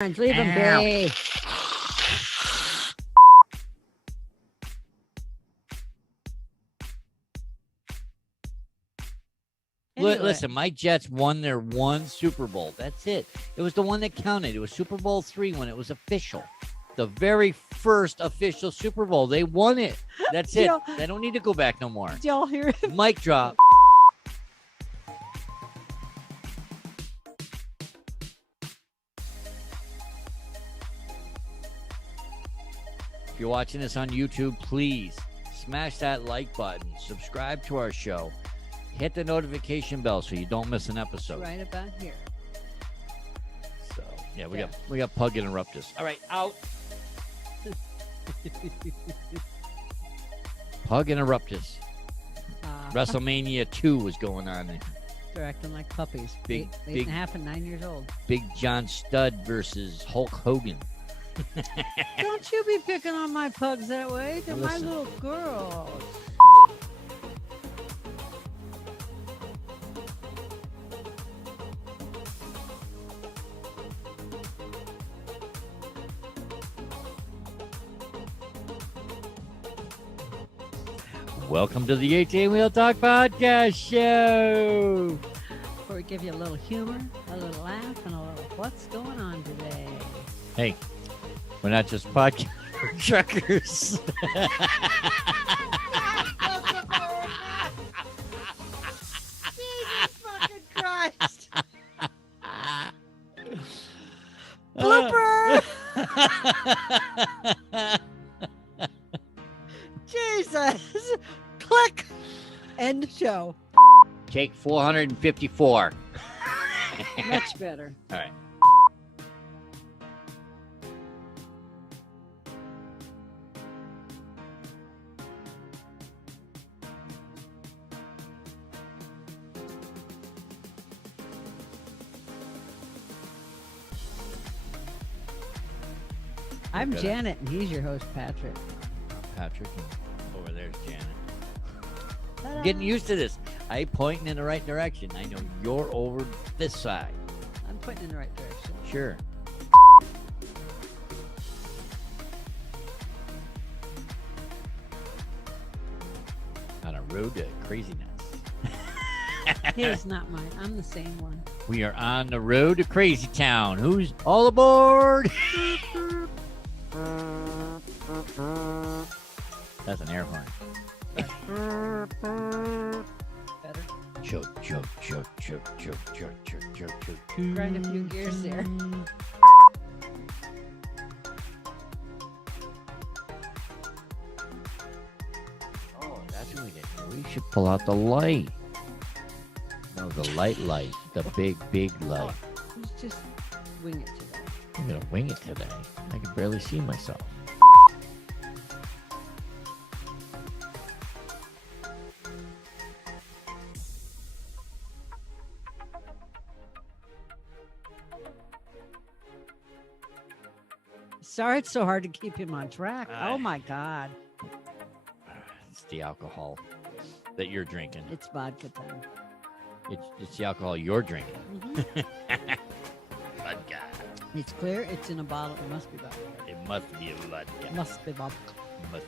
Leave him be. Anyway. Listen, my Jets won their one Super Bowl. That's it. It was the one that counted. It was Super Bowl III when it was official. The very first official Super Bowl. They won it. That's it. They don't need to go back no more. Did y'all hear it? Mic drop. If you're watching this on YouTube, please smash that like button. Subscribe to our show. Hit the notification bell so you don't miss an episode. Right about here. So yeah, we got Pug Interruptus. All right, out. Pug Interruptus. WrestleMania 2 was going on there. They're acting like puppies. Big, eight and a half and 9 years old. Big John Studd versus Hulk Hogan. Don't you be picking on my pugs that way. They're my little girls. Welcome to the 18 Wheel Talk Podcast Show. Where we give you a little humor, a little laugh, and a little what's going on today. Hey, we're not just podcast truckers. Jesus fucking Christ. Blooper! Jesus! Click! End show. Take 454. Much better. All right. I'm Janet, and he's your host, Patrick. Patrick, and over there's Janet. I'm getting used to this. I pointing in the right direction. I know you're over this side. I'm pointing in the right direction. Sure. On a road to craziness. His, not mine. I'm the same one. We are on the road to Crazy Town. Who's all aboard? That's an air horn. Better. Choke. Grind a few gears there. Oh, that's what we did. We should pull out the light. No, the light. The big light. Let's just wing it today. I'm going to wing it today. I can barely see myself. Sorry it's so hard to keep him on track. Oh, my God. It's the alcohol that you're drinking. It's vodka time. It's the alcohol you're drinking. Mm-hmm. Vodka. It's clear. It's in a bottle. It must be vodka. It must be a vodka. Must be vodka. Must.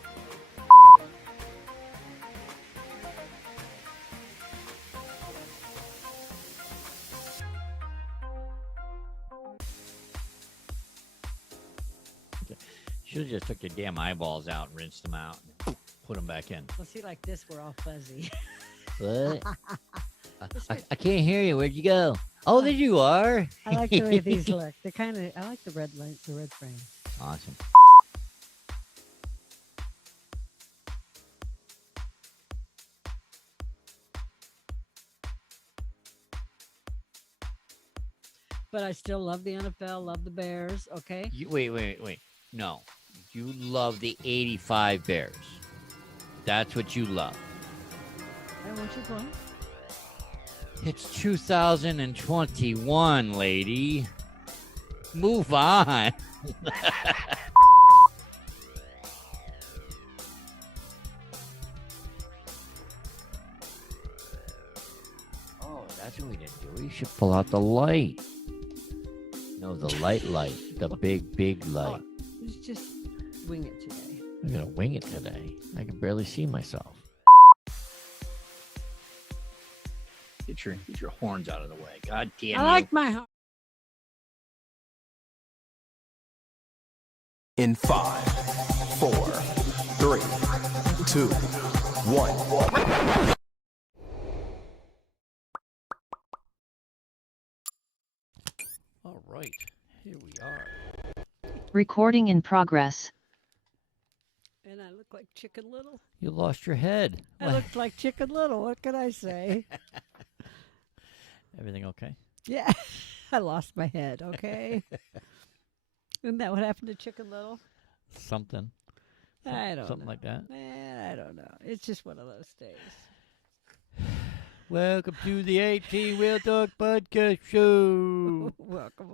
Should have just took your damn eyeballs out and rinsed them out and put them back in. Well, see, like this, we're all fuzzy. What? I can't hear you. Where'd you go? Oh, there you are. I like the way these look. They're kind of, I like the red light, the red frame. Awesome. But I still love the NFL, love the Bears, okay? Wait. No. You love the 85 Bears. That's what you love. And what's your point? It's 2021, lady. Move on. Oh, that's what we didn't do. We should pull out the light. No, the light. The big light. Let's just wing it today. I'm going to wing it today. I can barely see myself. Get your horns out of the way. God damn I like my. In 5, 4, 3, 2, 1. All right, here we are. Recording in progress. And I look like Chicken Little. You lost your head. I looked like Chicken Little. What can I say? Everything okay? Yeah, I lost my head. Okay. Isn't that what happened to Chicken Little? Something. I don't Something know. like that. Man, I don't know. It's just one of those days. Welcome to the 18 Wheel Talk Podcast Show. Welcome.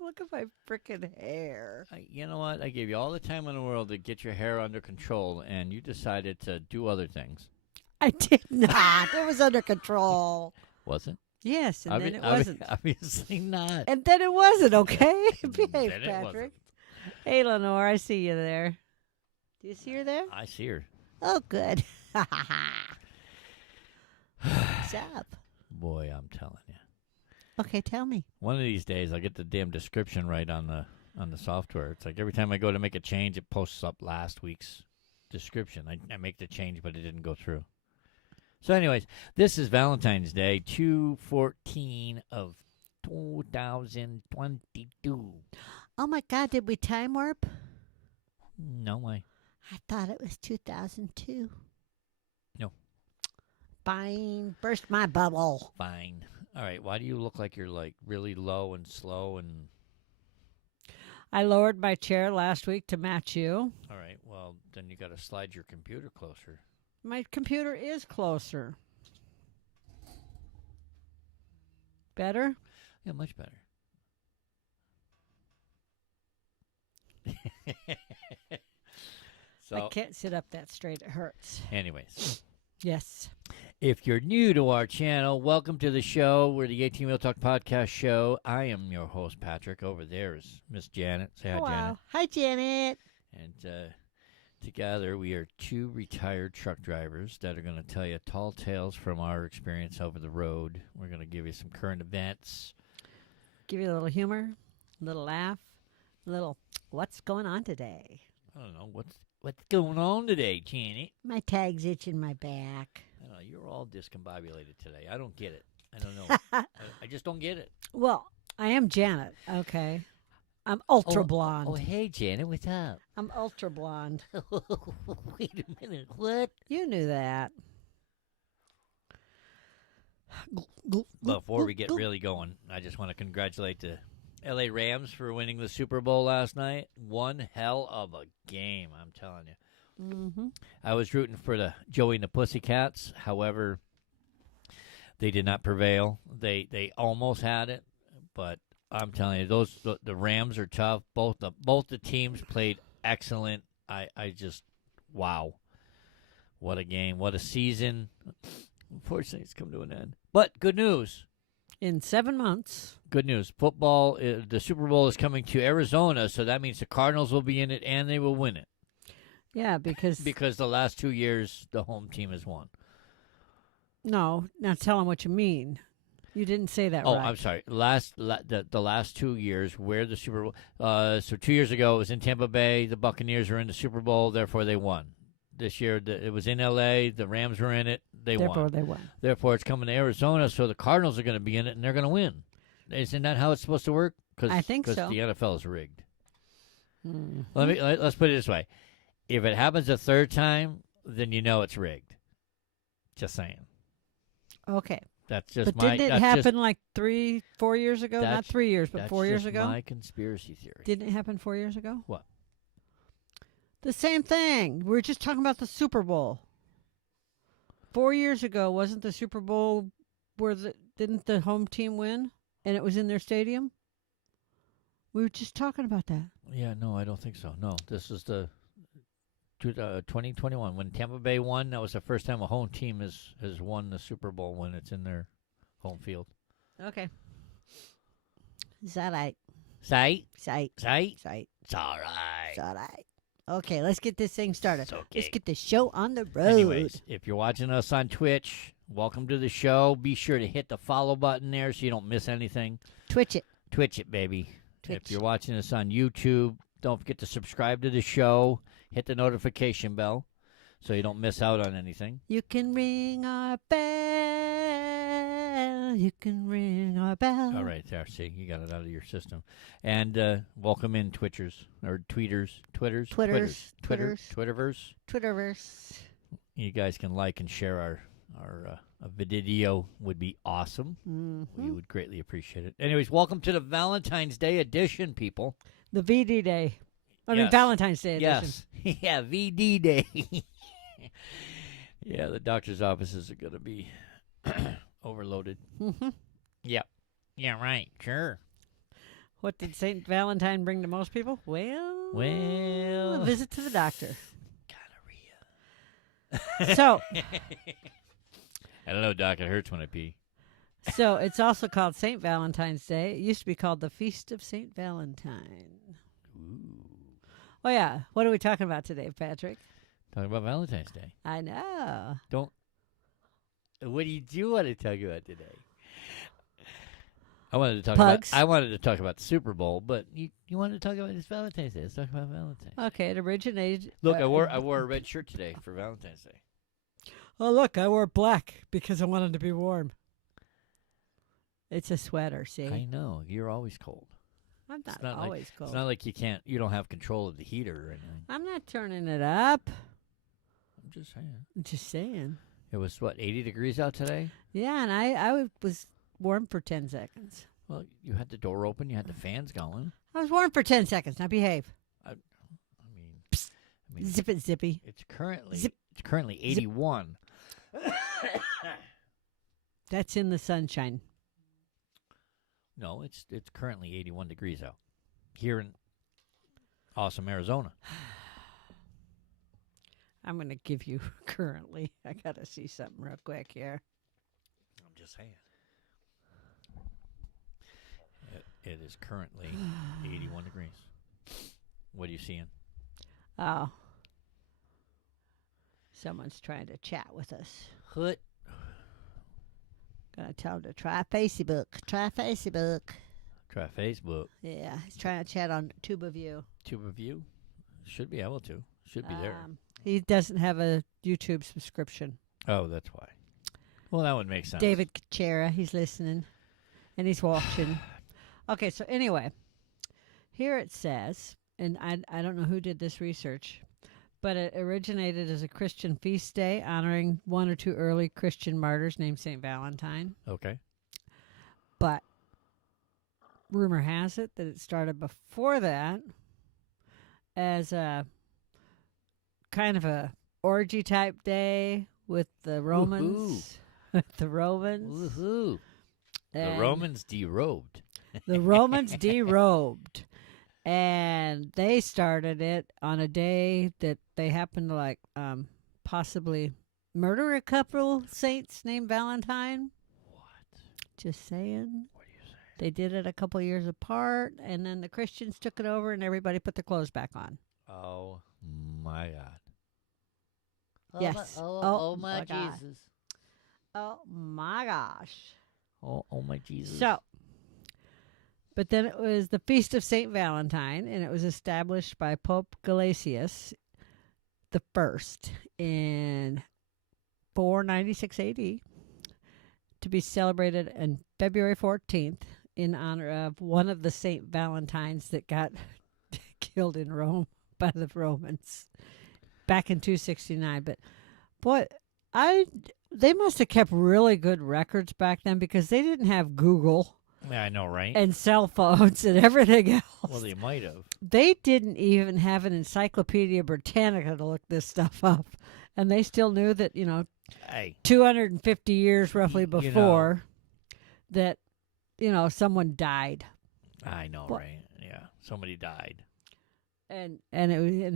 Look at my freaking hair. You know what? I gave you all the time in the world to get your hair under control, and you decided to do other things. I did not. It was under control. Was it? Yes, and then it wasn't. Obviously not. And then it wasn't, okay? Behave, Then it Patrick. wasn't. Hey, Lenore, I see you there. Do you see her there? I see her. Oh, good. What's up? Boy, I'm telling you. Okay, tell me. One of these days, I'll get the damn description right on the software. It's like every time I go to make a change, it posts up last week's description. I make the change, but it didn't go through. So anyways, this is Valentine's Day, 2/14 of 2022. Oh, my God, did we time warp? No way. I thought it was 2002. No. Fine. Burst my bubble. Fine. All right, why do you look like you're like really low and slow and... I lowered my chair last week to match you. All right, well, then you got to slide your computer closer. My computer is closer. Better? Yeah, much better. I So, can't sit up that straight. It hurts. anyways, Yes. if you're new to our channel, welcome to the show. We're the 18 Wheel Talk Podcast Show. I am your host, Patrick. Over there is Miss Janet. Say hi, Oh, Janet. wow. Hi, Janet. And together, we are two retired truck drivers that are going to tell you tall tales from our experience over the road. We're going to give you some current events. Give you a little humor, a little laugh, a little, what's going on today? I don't know, what's going on today, Janet? My tag's itching my back. I don't know, you're all discombobulated today. I don't get it. I don't know. I just don't get it. Well, I am Janet, okay? I'm ultra blonde. Oh, hey, Janet, what's up? I'm ultra blonde. Wait a minute, what? You knew that. Before we get really going, I just want to congratulate the LA Rams for winning the Super Bowl last night. One hell of a game, I'm telling you. Mm-hmm. I was rooting for the Joey and the Pussycats. However, they did not prevail. They almost had it, but I'm telling you, the Rams are tough. Both the teams played excellent. I just, wow, what a game, what a season. Unfortunately, it's come to an end. But good news. In 7 months. Good news. Football, the Super Bowl is coming to Arizona, so that means the Cardinals will be in it and they will win it. Yeah, because the last 2 years, the home team has won. No, now tell them what you mean. You didn't say that Oh, right. I'm sorry. The last 2 years, where the Super Bowl. So 2 years ago, it was in Tampa Bay. The Buccaneers were in the Super Bowl, therefore they won. This year, it was in L.A. The Rams were in it. Therefore, won. they won. Therefore, it's coming to Arizona, so the Cardinals are going to be in it, and they're going to win. Isn't that how it's supposed to work? I think so. Because the NFL is rigged. Mm. Let's put it this way. If it happens a third time, then you know it's rigged. Just saying. Okay. That's just But didn't it happen like 3-4 years ago? Not 3 years, but 4 years ago? That's my conspiracy theory. Didn't it happen 4 years ago? What? The same thing. We were just talking about the Super Bowl. 4 years ago, wasn't the Super Bowl where didn't the home team win? And it was in their stadium? We were just talking about that. Yeah, no, I don't think so. No, this is the 2021. When Tampa Bay won, that was the first time a home team has won the Super Bowl when it's in their home field. Okay. Is that right? Sight. Sight. Sight. Sight. It's all right. It's all right. Okay, let's get this thing started. It's okay. Let's get the show on the road. Anyways, if you're watching us on Twitch, welcome to the show. Be sure to hit the follow button there so you don't miss anything. Twitch it. Twitch it, baby. Twitch. If you're watching us on YouTube, don't forget to subscribe to the show. Hit the notification bell so you don't miss out on anything. You can ring our bell. You can ring our bell. All right, there. See, you got it out of your system. And welcome in Twitchers or Tweeters. Twitterverse. Twitterverse. You guys can like and share our video. Would be awesome. Mm-hmm. We would greatly appreciate it. Anyways, welcome to the Valentine's Day edition, people. The VD Day. I mean, Yes. Valentine's Day edition. Yes. Yeah, VD Day. Yeah, the doctor's offices are going to be overloaded. Mm-hmm. Yep. Yeah, right. Sure. What did St. Valentine bring to most people? Well, Well, a visit to the doctor. gonorrhea. So, I don't know, Doc. It hurts when I pee. so it's also called St. Valentine's Day. It used to be called the Feast of St. Valentine. Ooh. Oh, yeah. What are we talking about today, Patrick? Talking about Valentine's Day. I know. What do you want to talk about today? I wanted to talk Pugs. about. I wanted to talk about the Super Bowl, but you wanted to talk about this Valentine's Day. Let's talk about Valentine's. Okay, it originated. Look, I wore a red shirt today for Valentine's Day. Oh, look, I wore black because I wanted to be warm. It's a sweater, see? I know you're always cold. I'm It's not not always cold. It's not like you don't have control of the heater or anything. I'm not turning it up. I'm just saying. I'm just saying. It was 80 degrees out today. Yeah, and I was warm for 10 seconds. Well, you had the door open, you had the fans going. I was warm for 10 seconds. Now behave. I mean, Zip it, zippy. it's currently Zip. 81. That's in the sunshine. No, it's currently 81 degrees out here in awesome Arizona. I'm going to give you currently. I got to see something real quick here. I'm just saying. It is currently 81 degrees. What are you seeing? Oh. Someone's trying to chat with us. Hood. Gonna tell him to try Facebook. Try Facebook. Try Facebook. Yeah, he's trying to chat on Tube of You. Tube of You. Should be able to. Should be there. He doesn't have a YouTube subscription. Oh, that's why. Well, that would make sense. David Kachera, he's listening and he's watching. Okay, so anyway, here it says, and I don't know who did this research, but it originated as a Christian feast day honoring one or two early Christian martyrs named St. Valentine. Okay. But rumor has it that it started before that as a kind of a orgy type day with the Romans. The Romans. Woohoo. The And Romans derobed. The Romans derobed. And they started it on a day that they happened to possibly murder a couple saints named Valentine. What? Just saying. What are you saying? They did it a couple years apart, and then the Christians took it over, and everybody put their clothes back on. Oh, my God. Yes. Oh, my my God. Jesus. Oh, my gosh. Oh, my Jesus. So, but then it was the Feast of St. Valentine, and it was established by Pope Gelasius the First in 496 AD to be celebrated on February 14th in honor of one of the St. Valentines that got killed in Rome by the Romans back in 269. But boy, they must have kept really good records back then because they didn't have Google Yeah, I know, right? and cell phones and everything else. Well, they might have. They didn't even have an Encyclopedia Britannica to look this stuff up. And they still knew that, Hey, 250 years roughly You know. before that, someone died. I know, Well- right? Yeah, somebody died. And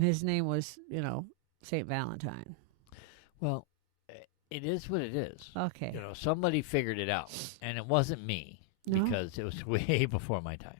his name was, St. Valentine. Well, it is what it is. Okay. Somebody figured it out, and it wasn't me No? because it was way before my time.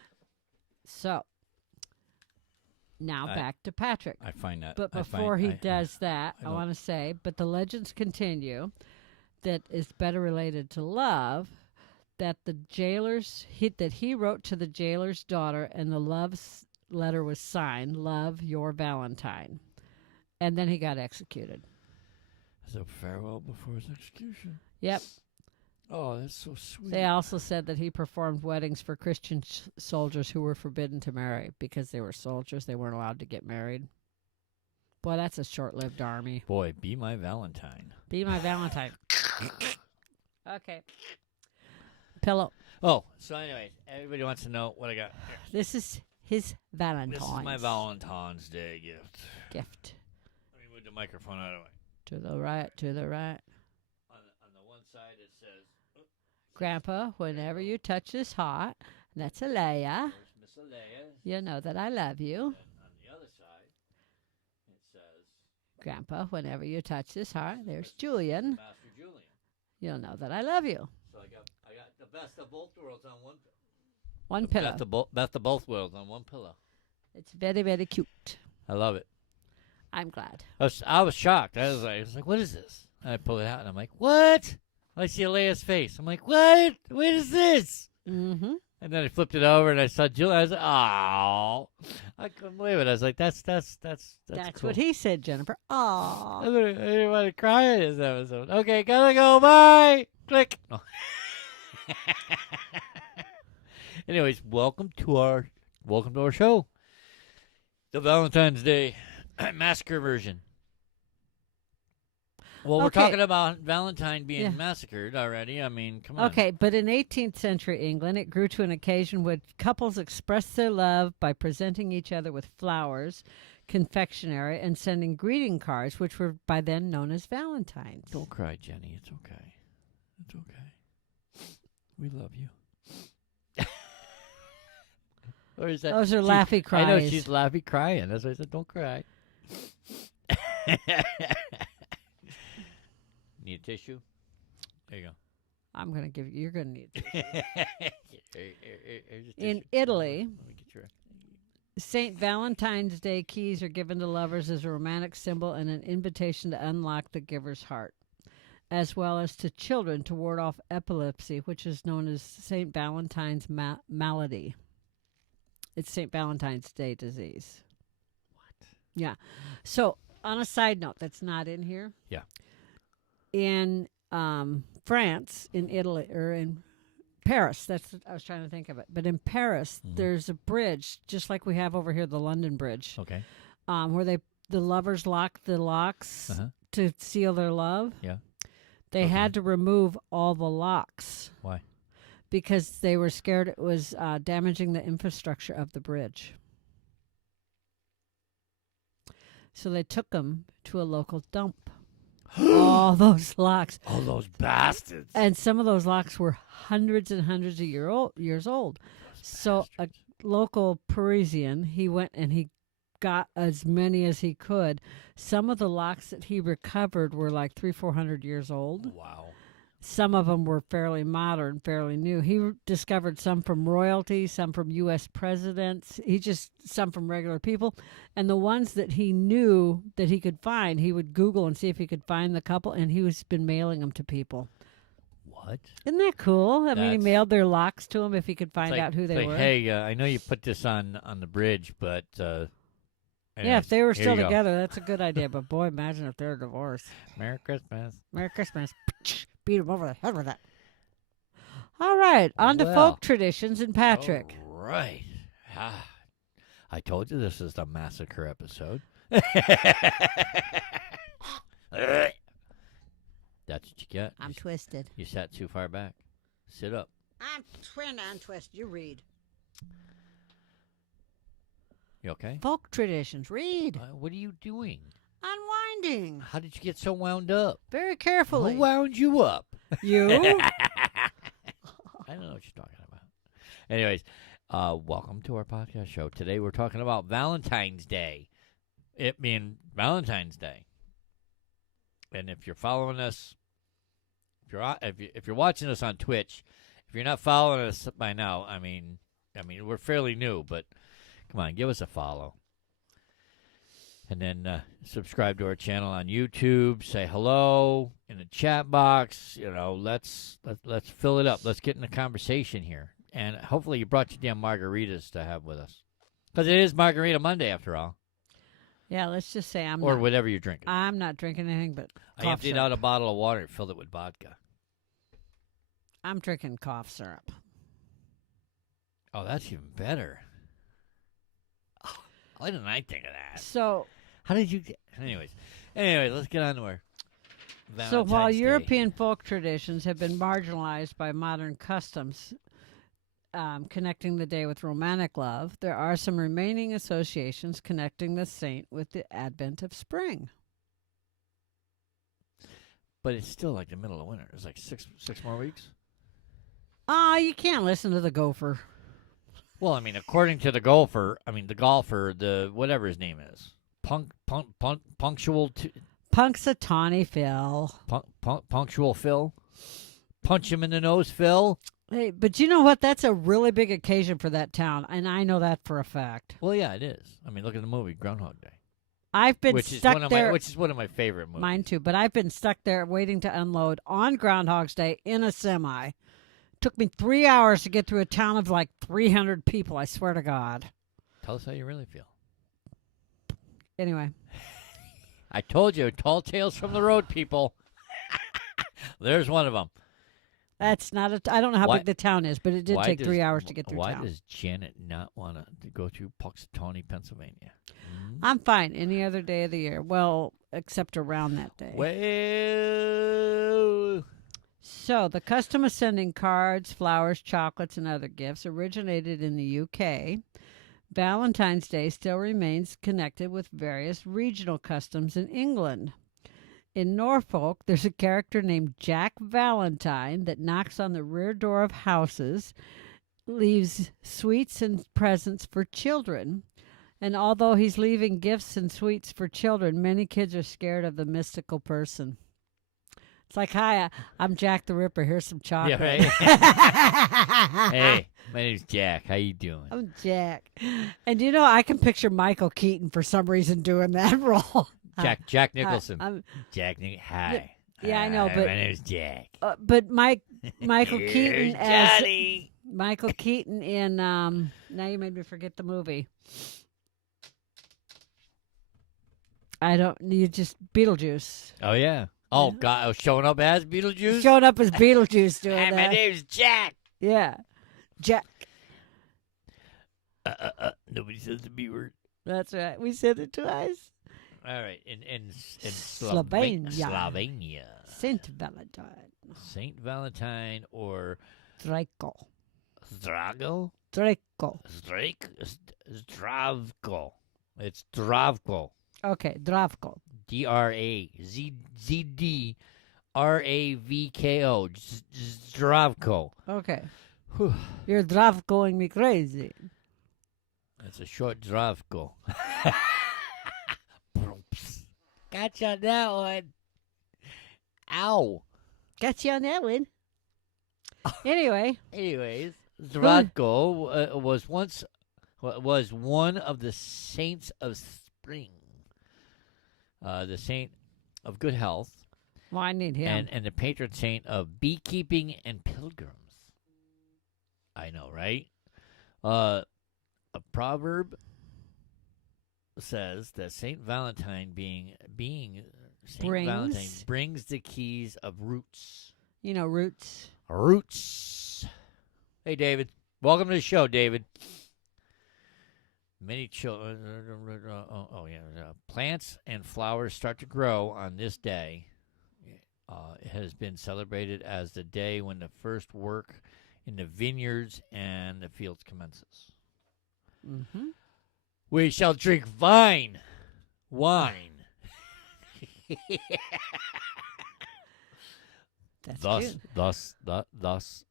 So now I- back to Patrick. I find that. But I before find, he does that, I I don't- want to say, but the legends continue that is better related to love, that the that he wrote to the jailer's daughter, and the letter was signed, "Love, your Valentine," and then he got executed. So farewell before his execution. Yep. Oh, that's so sweet. They also said that he performed weddings for Christian soldiers who were forbidden to marry because they were soldiers. They weren't allowed to get married. Boy, that's a short-lived army. Boy, be my Valentine. Be my Valentine. Okay. Pillow. Oh, so anyways, everybody wants to know what I got here. This is his Valentine. This is my Valentine's Day gift. Let me move the microphone out of the way. To the right, to the right. On the one side it says, Grandpa, whenever you touch this heart, that's Alea. there's Miss Alea. You know that I love you. And on the other side it says, Grandpa, whenever you touch this heart, there's Julian. Master Julian. You'll know that I love you. So I got the best of both worlds on one One pillow. Best of both worlds on one pillow. It's very, very cute. I love it. I'm glad. I was shocked. I was like, what is this? And I pull it out and I'm like, what? I see Alea's face. I'm like, what? What is this? Mm-hmm. And then I flipped it over and I saw Julie. I was like, oh, I couldn't believe it. I was like, that's That's cool. what he said, Jennifer. Aww. I didn't want to cry in this episode. Okay, gotta go. Bye. Click. Oh. Anyways, welcome to our show, the Valentine's Day massacre version. Well, we're Okay. talking about Valentine being Yeah. massacred already. I mean, come on. Okay, but in 18th century England, it grew to an occasion where couples expressed their love by presenting each other with flowers, confectionery, and sending greeting cards, which were by then known as Valentines. Don't cry, Jenny. It's okay. It's okay. We love you. Or is that? Those are she- laughy cries. I know she's laughy crying. That's why I said, don't cry. Need a tissue? There you go. I'm going to give you, you're going to need to. Here's a In tissue. Italy, Let me get your. St. Valentine's Day keys are given to lovers as a romantic symbol and an invitation to unlock the giver's heart, as well as to children to ward off epilepsy, which is known as St. Valentine's malady. It's St. Valentine's Day disease. What? Yeah. So, on a side note, that's not in here. Yeah. In France, in Italy, or in Paris, I was trying to think of it. But in Paris, there's a bridge, just like we have over here, the London Bridge, Okay. where the lovers lock the locks to seal their love. Yeah. They Okay. had to remove all the locks Why? because they were scared it was damaging the infrastructure of the bridge. So they took them to a local dump. All those locks. All those bastards. And some of those locks were hundreds and hundreds of years old. So a local Parisian, he went and he got as many as he could. Some of the locks that he recovered were like 300-400 years old. Wow. Some of them were fairly modern, fairly new. He discovered some from royalty, some from U.S. presidents. Some from regular people. And the ones that he knew that he could find, he would Google and see if he could find the couple, and he was been mailing them to people. What? Isn't that cool? I mean, he That's- mailed their locks to them if he could find out who they were. Hey, I know you put this on the bridge, but Yeah, anyways, if they were here still you go. together, that's a good idea. But boy, imagine if they're divorced. Merry Christmas. Merry Christmas. Beat him over the head with that. All right, on to Well. folk traditions and Patrick. All right. Ah, I told you this is the massacre episode. That's what you get. I'm twisted. You sat too far back. Sit up. I'm twisted. You read. You okay? Folk traditions. Read. What are you doing? Unwinding. How did you get so wound up? Very carefully. Who wound you up? You? I don't know what you're talking about. Anyways, welcome to our podcast show. Today we're talking about Valentine's Day. It being Valentine's Day. And if you're following us, if you're watching us on Twitch, if you're not following us by now, I mean we're fairly new, but Come on, give us a follow. And then subscribe to our channel on YouTube. Say hello in the chat box. Let's fill it up. Let's get in the conversation here. And hopefully you brought your damn margaritas to have with us. Because it is Margarita Monday, after all. Yeah, let's just say or whatever you're drinking. I'm not drinking anything but I cough emptied syrup. out a bottle of water and filled it with vodka. I'm drinking cough syrup. Oh, that's even better. Oh, why didn't I think of that? So, How did you get... Anyway, let's get on to our so while Valentine's Day. European folk traditions have been marginalized by modern customs connecting the day with romantic love, there are some remaining associations connecting the saint with the advent of spring. But it's still like the middle of winter. It's like six more weeks. You can't listen to the gopher. Well, I mean, according to the golfer, the whatever his name is, punctual Punxsutawney Phil. punctual Phil, punch him in the nose, Phil. Hey, but you know what? That's a really big occasion for that town, and I know that for a fact. Well, yeah, it is. I mean, look at the movie Groundhog Day, I've been which is stuck there. which is one of my favorite movies. Mine too, but I've been stuck there waiting to unload on Groundhog's Day in a semi. Took me 3 hours to get through a town of like 300 people, I swear to God. Tell us how you really feel. Anyway. I told you, tall tales from the road, people. There's one of them. That's not I don't know how Why- big the town is, but it did take 3 hours to get through Why town. does Janet not want to go through Punxsutawney, Pennsylvania? I'm fine any other day of the year. Well, except around that day. Well, So, the custom of sending cards, flowers, chocolates, and other gifts originated in the UK. Valentine's Day still remains connected with various regional customs in England. In Norfolk, there's a character named Jack Valentine that knocks on the rear door of houses, leaves sweets and presents for children. And although he's leaving gifts and sweets for children, many kids are scared of the mystical person. It's like, hi, I'm Jack the Ripper. Here's some chocolate. yeah, right. Hey, my name's Jack. How you doing? I'm Jack. And I can picture Michael Keaton for some reason doing that role. Jack Nicholson. I'm- Hi. Yeah, I know, Hi, but- my name's Jack. but Michael Keaton Here's as Johnny. Michael Keaton in now you made me forget the movie. You just Beetlejuice. Oh yeah. Oh God, I was showing up as Beetlejuice. Showing up as Beetlejuice doing Hi, my that. name's Jack. Yeah. Jack. Nobody says the B word. That's right. We said it twice. All right, in Slovenia. Slovenia. Saint Valentine. Saint Valentine or Draco. Zdrago? Draco. Zdravko. It's Zdravko. Okay, Dravko. Drazvko. Zdravko. Okay. Whew. You're Dravkoing me crazy. That's a short Zdravko. Gotcha on that one. Ow. Got you on that one. Anyway. Anyways, Zdravko was one of the saints of spring. The saint of good health. Well, I need him. And the patron saint of beekeeping and pilgrims. I know, right? A proverb says that Saint Valentine being Saint Valentine brings the keys of roots. Roots. Roots. Hey, David. Welcome to the show, David. Many children. Plants and flowers start to grow on this day. It has been celebrated as the day when the first work in the vineyards and the fields commences. Mm-hmm. We shall drink wine. That's thus, cute. thus,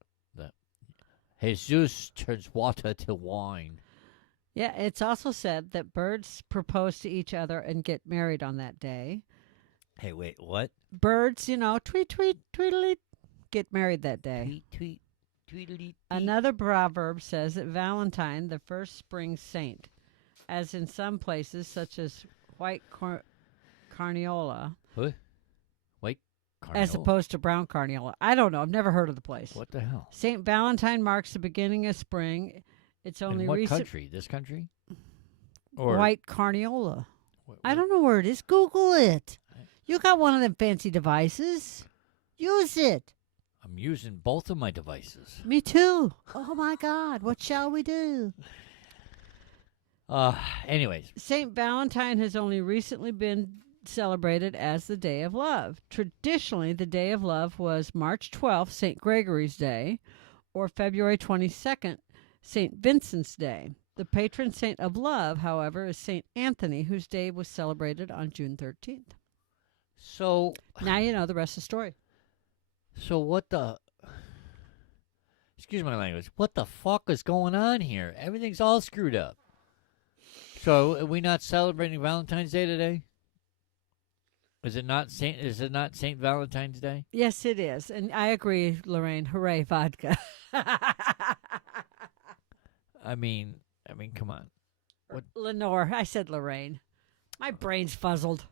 Jesus turns water to wine. Yeah, it's also said that birds propose to each other and get married on that day. Hey, wait, what? Birds, tweet, tweet, tweedly, get married that day. Tweet, tweet, tweedly. Another proverb says that Valentine, the first spring saint, as in some places, such as white carniola, What? White as Cardinal? opposed to brown carniola. I don't know. I've never heard of the place. What the hell? St. Valentine marks the beginning of spring. It's only In what recent. country? This country? Or White carniola. wh- I don't know where it is. Google it. You got one of them fancy devices. Use it. I'm using both of my devices. Me too. Oh my God. What shall we do? Anyways, St. Valentine has only recently been celebrated as the Day of Love. Traditionally, the Day of Love was March 12th, St. Gregory's Day, or February 22nd, St. Vincent's Day. The patron saint of love, however, is St. Anthony, whose day was celebrated on June 13th. so Now you know the rest of the story. what the? Excuse my language. What the fuck is going on here? Everything's all screwed up. So are we not celebrating Valentine's Day today? Is it not Saint Valentine's Day? Yes, it is. And I agree, Lorraine. Hooray, vodka. I mean, come on. Lenore. I said Lorraine. My brain's fuzzled.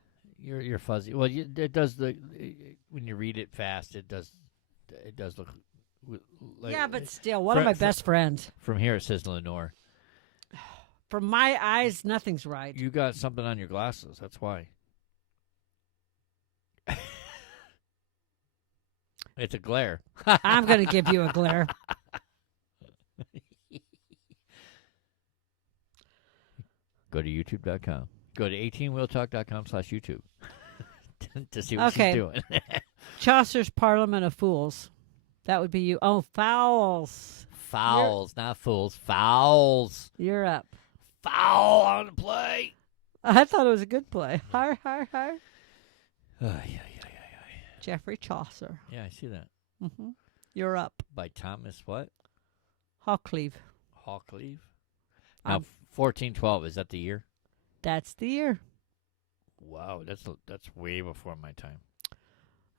You're fuzzy. Well, it does when you read it fast. It does look like. Yeah, but still, one of my best friends. From here it says Lenore. From my eyes, nothing's right. You got something on your glasses. That's why. It's a glare. I'm going to give you a glare. Go to youtube.com. Go to 18wheeltalk.com/YouTube to see what Okay. she's doing. Chaucer's Parliament of Fools. That would be you. Oh, fowls. Fouls, not fools. Fouls. You're up. Foul on the play. I thought it was a good play. Har, har, har. Yeah. Geoffrey Chaucer. Yeah, I see that. Mm-hmm. You're up. By Thomas what? Hawcleve. Hawcleve. Now, Um, 1412, is that the year? That's the year. Wow, that's way before my time.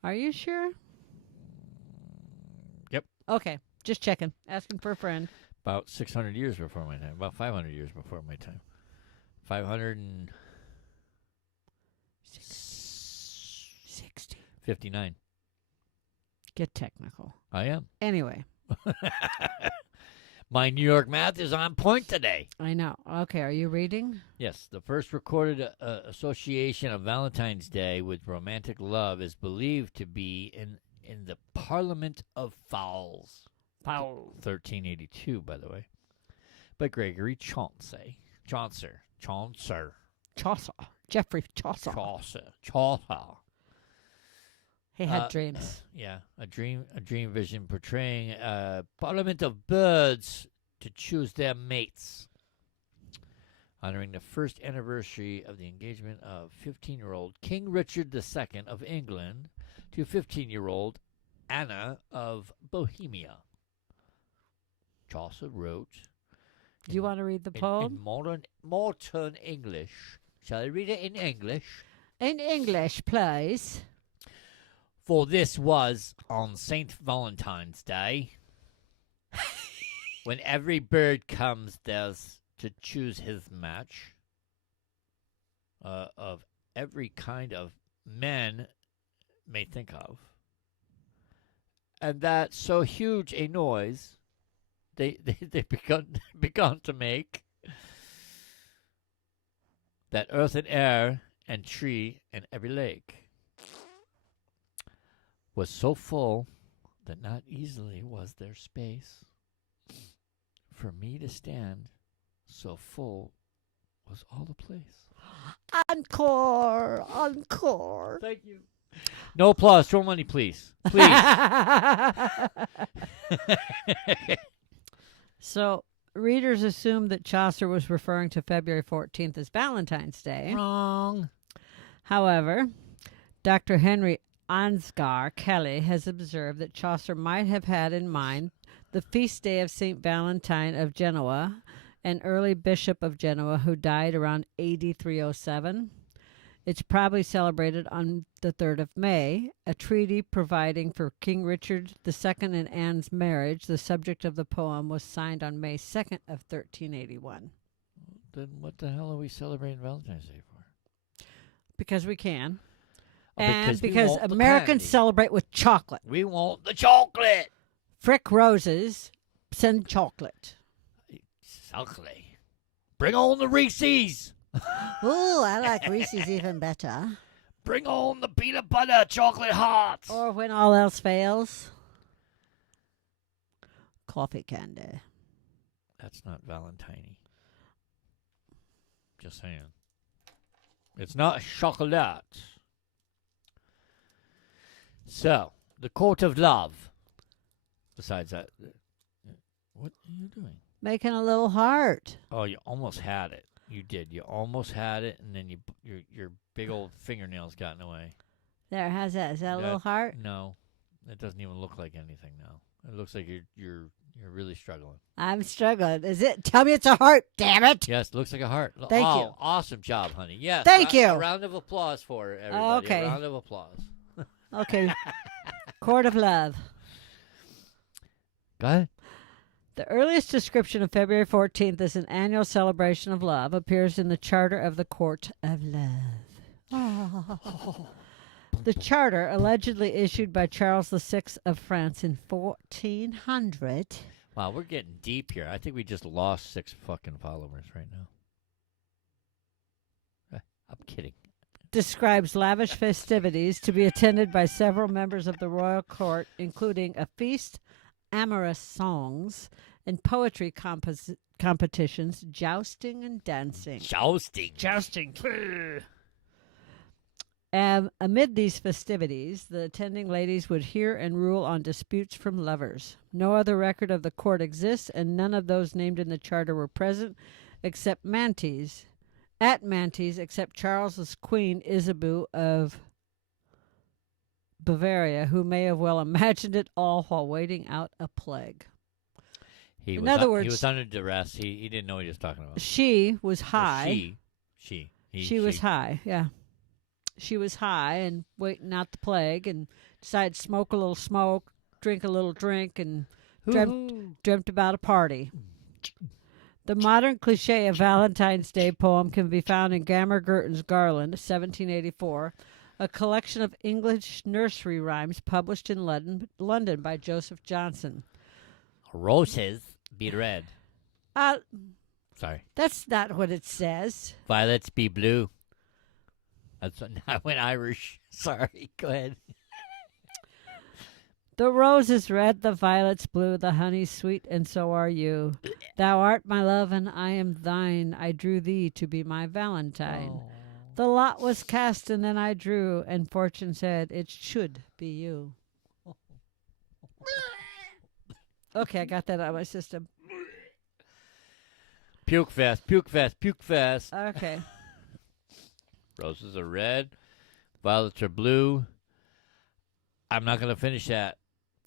Are you sure? Yep. Okay. Just checking. Asking for a friend. About 600 years before my time. About 500 years before my time. 560. 59. Get technical. I am. Anyway, My New York math is on point today. I know. Okay, are you reading? Yes, the first recorded association of Valentine's Day with romantic love is believed to be in the Parliament of Fowls. Foul. 1382, by the way, by Gregory Chaucer. Chaucer. Chaucer. Geoffrey Chaucer. He had dreams. Yeah, a dream vision portraying a parliament of birds to choose their mates, honoring the first anniversary of the engagement of 15-year-old King Richard II of England to 15-year-old Anna of Bohemia. Chaucer wrote. Do you want to read the poem? In modern English. Shall I read it in English? In English, please. For this was on St. Valentine's Day, when every bird comes there's to choose his match, of every kind of men may think of, and that so huge a noise they begun to make, that earth and air and tree and every lake was so full that not easily was there space for me to stand, so full was all the place. Encore. Encore. Thank you. No applause. Throw money, please. Please. So, readers assume that Chaucer was referring to February 14th as Valentine's Day. Wrong. However, Dr. Henry Ansgar Kelly has observed that Chaucer might have had in mind the feast day of St. Valentine of Genoa, an early bishop of Genoa who died around AD 307. It's probably celebrated on the 3rd of May. A treaty providing for King Richard II and Anne's marriage, the subject of the poem, was signed on May 2nd of 1381. then what the hell are we celebrating Valentine's Day for? Because we can. Oh, And we because want the Americans candy. celebrate with chocolate. We want the chocolate. Frick Roses send chocolate. Chocolate. Bring on the Reese's. Ooh, I like Reese's even better. Bring on the peanut butter chocolate hearts. Or when all else fails, coffee candy. That's not Valentine. Just saying. It's not chocolate. So, the court of love. Besides that, what are you doing? Making a little heart. Oh, you almost had it. You did. You almost had it, and then your big old fingernails got in the way. There, how's that? Is that a That- little heart? No, it doesn't even look like anything now. It looks like you're really struggling. I'm struggling. Is it? Tell me it's a heart, damn it. Yes, looks like a heart. Thank oh, you. Awesome job, honey. Yes. Thank you. A round of applause for her, everybody. Okay. A round of applause. Okay. Court of love. Go ahead. The earliest description of February 14th as an annual celebration of love appears in the Charter of the Court of Love. The charter, allegedly issued by Charles VI of France in 1400, Wow, we're getting deep here. I think we just lost 6 fucking followers right now. I'm kidding. describes lavish festivities to be attended by several members of the royal court, including a feast, amorous songs, and poetry competitions, jousting and dancing. Jousting. Amid these festivities, the attending ladies would hear and rule on disputes from lovers. No other record of the court exists, and none of those named in the charter were present, except Mantes. At Mantes, except Charles's queen, Isabeau of Bavaria, who may have well imagined it all while waiting out a plague. In other words, he was under duress. He didn't know what he was talking about. She was Or high. She Was high, yeah. She was high and waiting out the plague and decided to smoke a little smoke, drink a little drink, and dreamt about a party. The modern cliche of Valentine's Day poem can be found in Gammer Gurton's Garland, 1784, a collection of English nursery rhymes published in London by Joseph Johnson. Roses be red. Sorry. That's not what it says. Violets be blue. I went Irish. Sorry. Go ahead. The rose is red, the violet's blue, the honey's sweet, and so are you. Thou art my love, and I am thine. I drew thee to be my Valentine. Oh. The lot was cast, and then I drew, and fortune said it should be you. Okay, I got that out of my system. Puke fast, puke fast, puke fast. Okay. Roses are red. Violets are blue. I'm not going to finish that.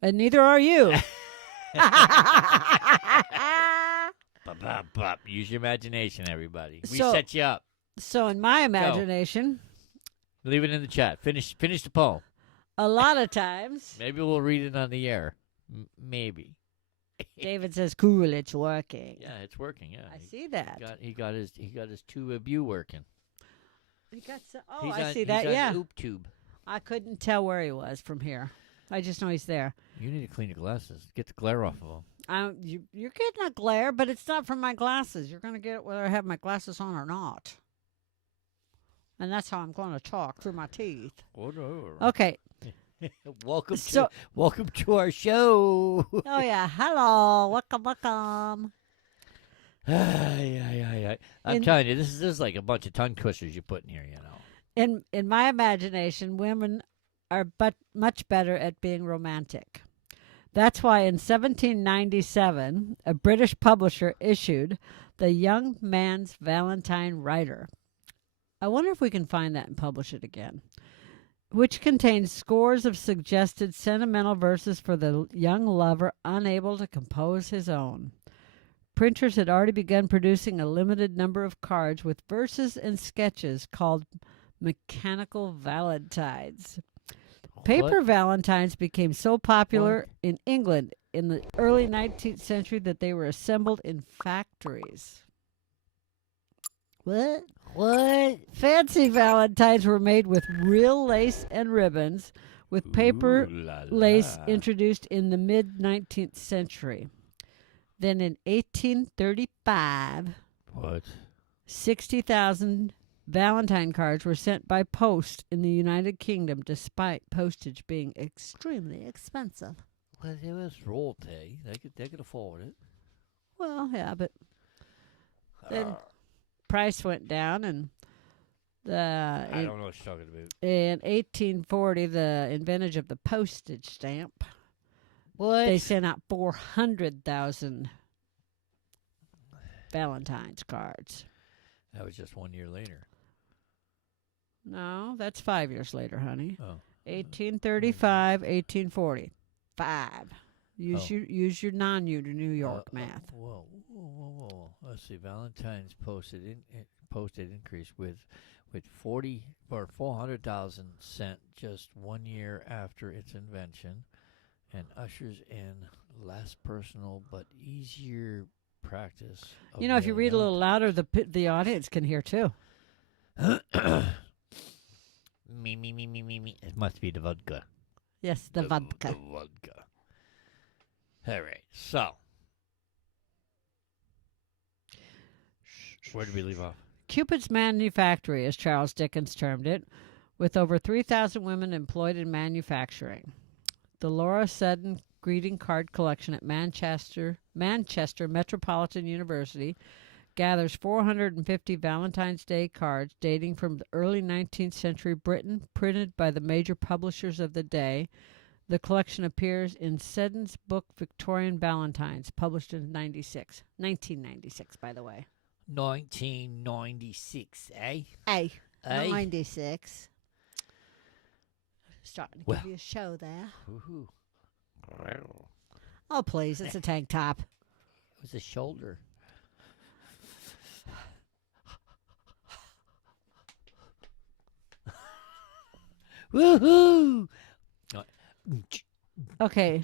And neither are you. Use your imagination, everybody. We So- set you up. So in my imagination, Leave it in the chat. Finish the poem. a lot of times, Maybe we'll read it on the air. Maybe. David says, cool, it's working. Yeah, it's working. Yeah, I see that. He got his tube of you working. Oh, He's I on, see he's that, on yeah. the oop tube. I couldn't tell where he was from here. I just know he's there. You need to clean your glasses. Get the glare off of them. You're getting a glare, but it's not from my glasses. You're going to get it whether I have my glasses on or not. And that's how I'm going to talk, through my teeth. Whatever. Okay. welcome So- to our show. Oh, yeah. Hello. Welcome. Yeah. I'm In- telling you, this is like a bunch of tongue twisters you put in here. You know. In my imagination, women are much better at being romantic. That's why in 1797, a British publisher issued The Young Man's Valentine Writer. I wonder if we can find that and publish it again, which contains scores of suggested sentimental verses for the young lover unable to compose his own. Printers had already begun producing a limited number of cards with verses and sketches called mechanical valentines. Paper valentines became so popular in England in the early 19th century that they were assembled in factories. What? What? Fancy Valentines were made with real lace and ribbons, with paper Ooh la lace la. introduced in the mid 19th century. Then in 1835, What? 60,000 Valentine cards were sent by post in the United Kingdom, despite postage being extremely expensive. Well, it was royalty. They could afford it. Well, yeah, but then price went down, and I don't know what you're talking about. in 1840, the invention of the postage stamp, What? they sent out 400,000 Valentine's cards. That was just 1 year later. No, that's 5 years later, honey. Oh. 1835, 1840. 5. Oh. Use your New York math. Whoa. Let's see. Valentine's posted increase with 40 or 400,000 sent just 1 year after its invention, and ushers in less personal but easier practice. You know, if you read a little louder, the audience can hear too. Me. It must be the vodka. Yes, the vodka. The vodka. All right. So, where did we leave off? Cupid's Manufactory, as Charles Dickens termed it, with over 3,000 women employed in manufacturing. The Laura Seddon greeting card collection at Manchester Metropolitan University gathers 450 Valentine's Day cards dating from the early 19th century Britain, printed by the major publishers of the day. The collection appears in Seddon's book Victorian Valentines, published in 1996, by the way. 1996, eh? Hey, Eh? 96. Starting to give you a show there. Woohoo. Oh, please, it's a tank top. It was a shoulder. Woohoo! Okay.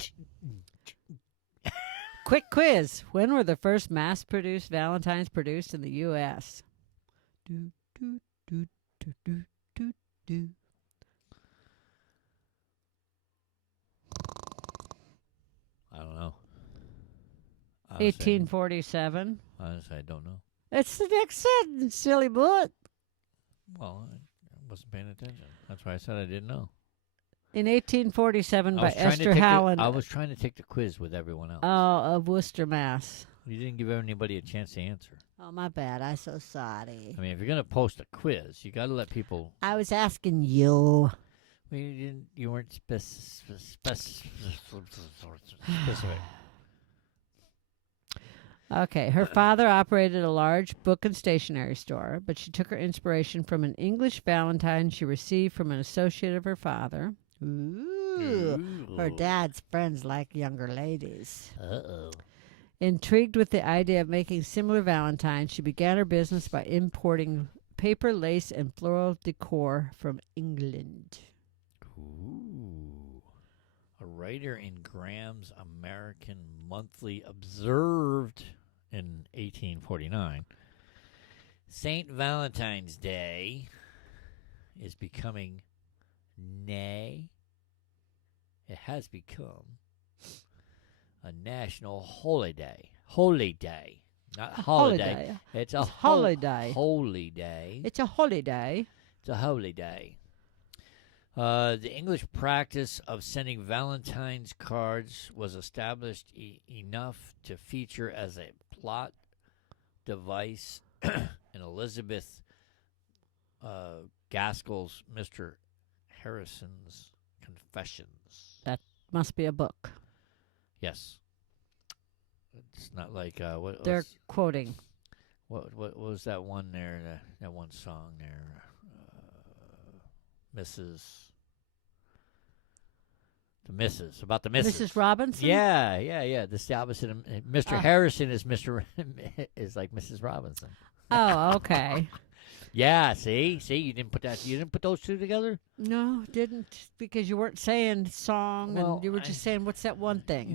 Quick quiz. When were the first mass-produced Valentines produced in the U.S.? Do, do, do, do, do, do, do. I don't know. Honestly, 1847. Honestly, I don't know. It's the next sentence, silly butt. Well, I wasn't paying attention. That's why I said I didn't know. In 1847 I by was trying to Esther take the- Howland. I was trying to take the quiz with everyone else. Of Worcester, Mass. You didn't give anybody a chance to answer. Oh, my bad. I'm so sorry. I mean, if you're going to post a quiz, you got to let people. I was asking you. Well, you didn't. You weren't specific. Okay, her father operated a large book and stationery store, but she took her inspiration from an English Valentine she received from an associate of her father. Ooh, her dad's friends like younger ladies. Uh-oh. Intrigued with the idea of making similar Valentines, she began her business by importing paper, lace, and floral decor from England. Ooh. A writer in Graham's American Monthly observed in 1849, St. Valentine's Day is becoming, nay, it has become a national holiday. Holy day. Not holiday. It's a holiday. Holy day. It's a holiday. It's a holy day. The English practice of sending Valentine's cards was established enough to feature as a plot device in Elizabeth Gaskell's Mr. Harrison's Confessions. That must be a book. Yes. It's not like what They're quoting. what was that one there? That one song there, about the Mrs. Mrs. Robinson? Yeah. That's the opposite of Mr. Harrison is Mr. is like Mrs. Robinson. Oh, okay. Yeah, see, you didn't put those two together. No, didn't, because you weren't saying song, Well, and you were just saying, what's that one thing?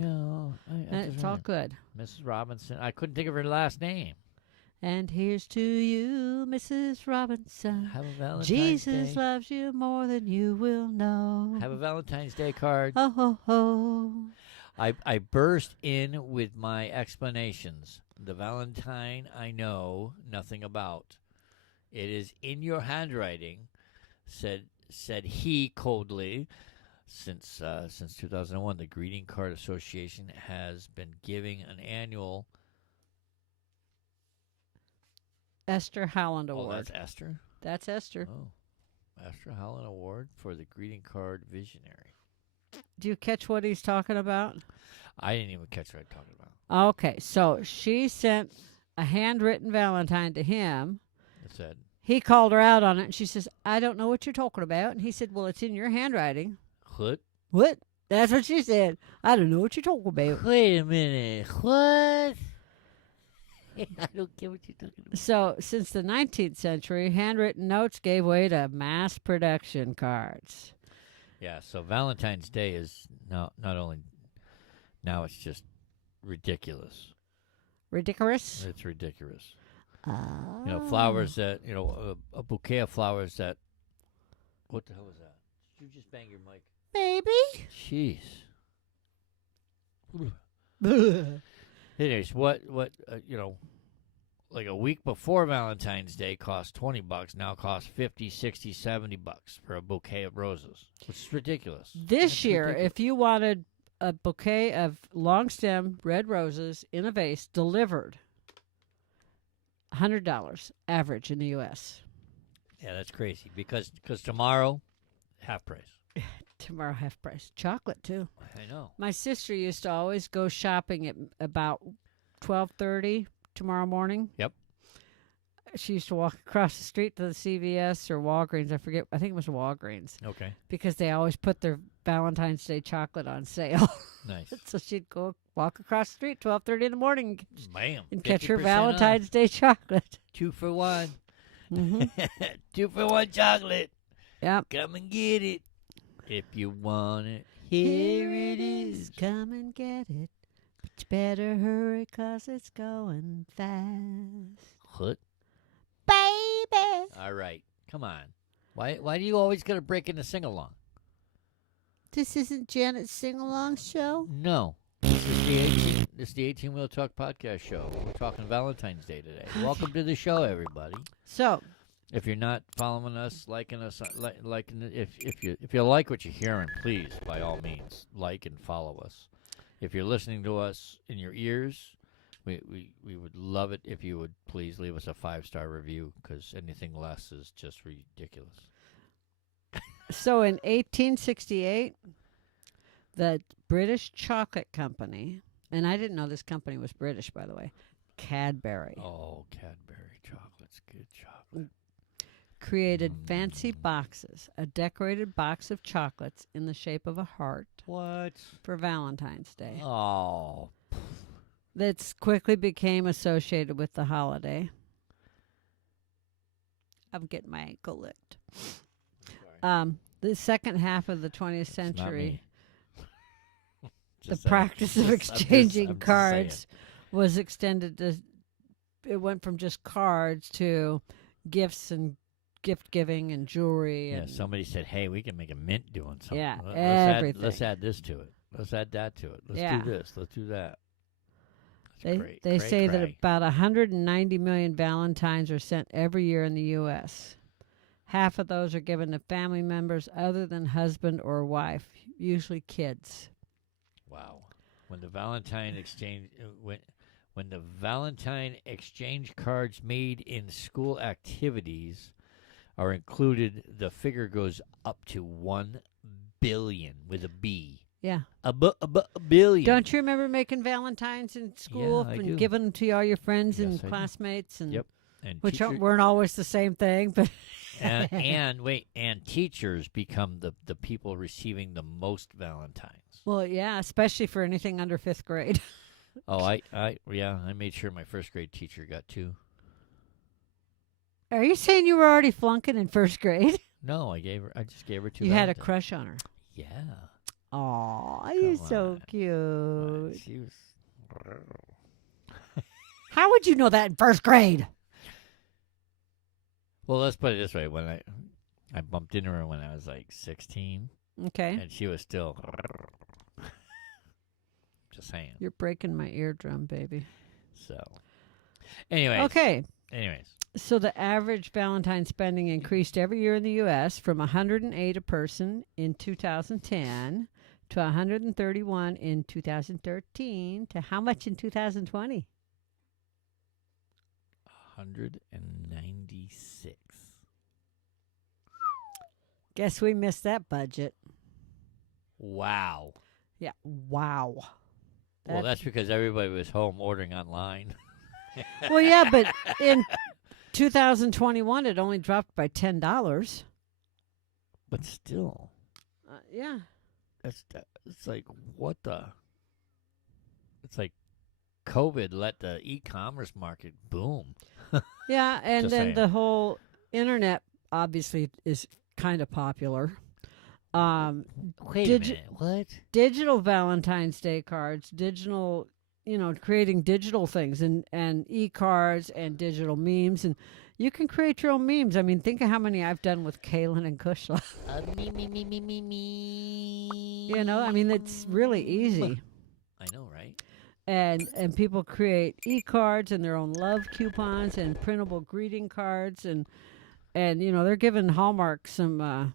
Yeah, And it's all good. Mrs. Robinson. I couldn't think of her last name. And here's to you, Mrs. Robinson. Have a Valentine's Jesus Day. loves you more than you will know. Have a Valentine's Day card. Oh, ho, ho. I burst in with my explanations. The Valentine I know nothing about. It is in your handwriting, said he coldly. Since 2001, the Greeting Card Association has been giving an annual. Esther Howland Oh, Award. that's Esther. That's Esther. Oh, Esther Howland Award for the Greeting Card Visionary. Do you catch what he's talking about? I didn't even catch what I'm talking about. Okay, so she sent a handwritten Valentine to him. It said, He called her out on it, and she says, I don't know what you're talking about. And he said, well, it's in your handwriting. "What? What? That's what she said. I don't know what you're talking about. Wait a minute. What? I don't get what you're talking about." So, since the 19th century, handwritten notes gave way to mass production cards. Yeah, so Valentine's Day is not only now it's just ridiculous. Ridiculous? It's ridiculous. Oh. You know, flowers that a bouquet of flowers that. What the hell was that? Did you just bang your mic? Baby? Jeez. Anyways, what like a week before Valentine's Day cost $20, now costs 50, 60, 70 bucks for a bouquet of roses. It's ridiculous. This It's year, ridiculous. if you wanted a bouquet of long stem red roses in a vase delivered, $100 average in the U.S. Yeah, that's crazy because tomorrow, half price. Tomorrow, half price. Chocolate, too. I know. My sister used to always go shopping at about 12:30 tomorrow morning. Yep. She used to walk across the street to the CVS or Walgreens. I forget. I think it was Walgreens Okay. because they always put their Valentine's Day chocolate on sale. Nice. So she'd go walk across the street 12:30 in the morning Bam. and catch her 50% Valentine's Day chocolate. off. 2 for 1. hmm 2 for 1 chocolate. Yep. Come and get it if you want it. Here it is. Come and get it. But you better hurry 'cause it's going fast. What? Baby. All right. Come on. Why do you always got to break into sing along? This isn't Janet's sing-along show? No. This is the 18 Wheel Talk podcast show. We're talking Valentine's Day today. Welcome to the show, everybody. So, If you're not following us, liking us, liking if you like what you're hearing, please, by all means, like and follow us. If you're listening to us in your ears, we would love it if you would please leave us a 5-star review because anything less is just ridiculous. in 1868, the British chocolate company, and I didn't know this company was British, by the way, Cadbury, Oh, Cadbury chocolate's good chocolate. created fancy boxes, a decorated box of chocolates in the shape of a heart What? for Valentine's Day. Oh, That quickly became associated with the holiday. I'm getting my ankle licked. The second half of the 20th it's not century, me. the Just saying. practice of I'm just exchanging saying. cards was extended to, it went from just cards to gifts and gift giving and jewelry. Yeah, And somebody said, "Hey, we can make a mint doing something. Yeah, Let's everything. add this to it. Let's add that to it. Let's Yeah. do this. Let's do that." they That's they cray, say that cray. about 190 million Valentines are sent every year in the U.S. Half of those are given to family members other than husband or wife, usually kids. Wow. When the Valentine exchange when the Valentine exchange cards made in school activities are included, the figure goes up to 1 billion with a B. Yeah. A billion. Don't you remember making Valentines in school I and do. giving them to all your friends and Yes, I do. classmates, and Yep. And which teacher- weren't always the same thing, but and teachers become the people receiving the most Valentines. well, yeah, especially for anything under 5th grade. Oh, I made sure my first grade teacher got 2. Are you saying you were already flunking in 1st grade? No, I just gave her 2. You had a Valentines. crush on her. Yeah. Aw, you're Come so on. cute. She was. How would you know that in first grade? Well, let's put it this way: when I bumped into her when I was like 16, Okay. and she was still. Just saying. You're breaking my eardrum, baby. So, anyways. Okay. Anyways. So the average Valentine spending increased every year in the U.S. from 108 a person in 2010 to 131 in 2013 to how much in 2020? 196. Guess we missed that budget. Wow. Yeah. Wow. Well, that's because everybody was home ordering online. Well, yeah, but in 2021, it only dropped by $10. But still, Yeah. it's like what the? It's like COVID let the e-commerce market boom. Yeah, and Just then saying. the whole internet obviously is kind of popular. Wait a minute. What? Digital Valentine's Day cards, digital, creating digital things and e-cards and digital memes. And you can create your own memes. I mean, think of how many I've done with Kaylin and Kushla. Me. I mean, it's really easy. I know, right? And people create e-cards and their own love coupons and printable greeting cards and they're giving Hallmark some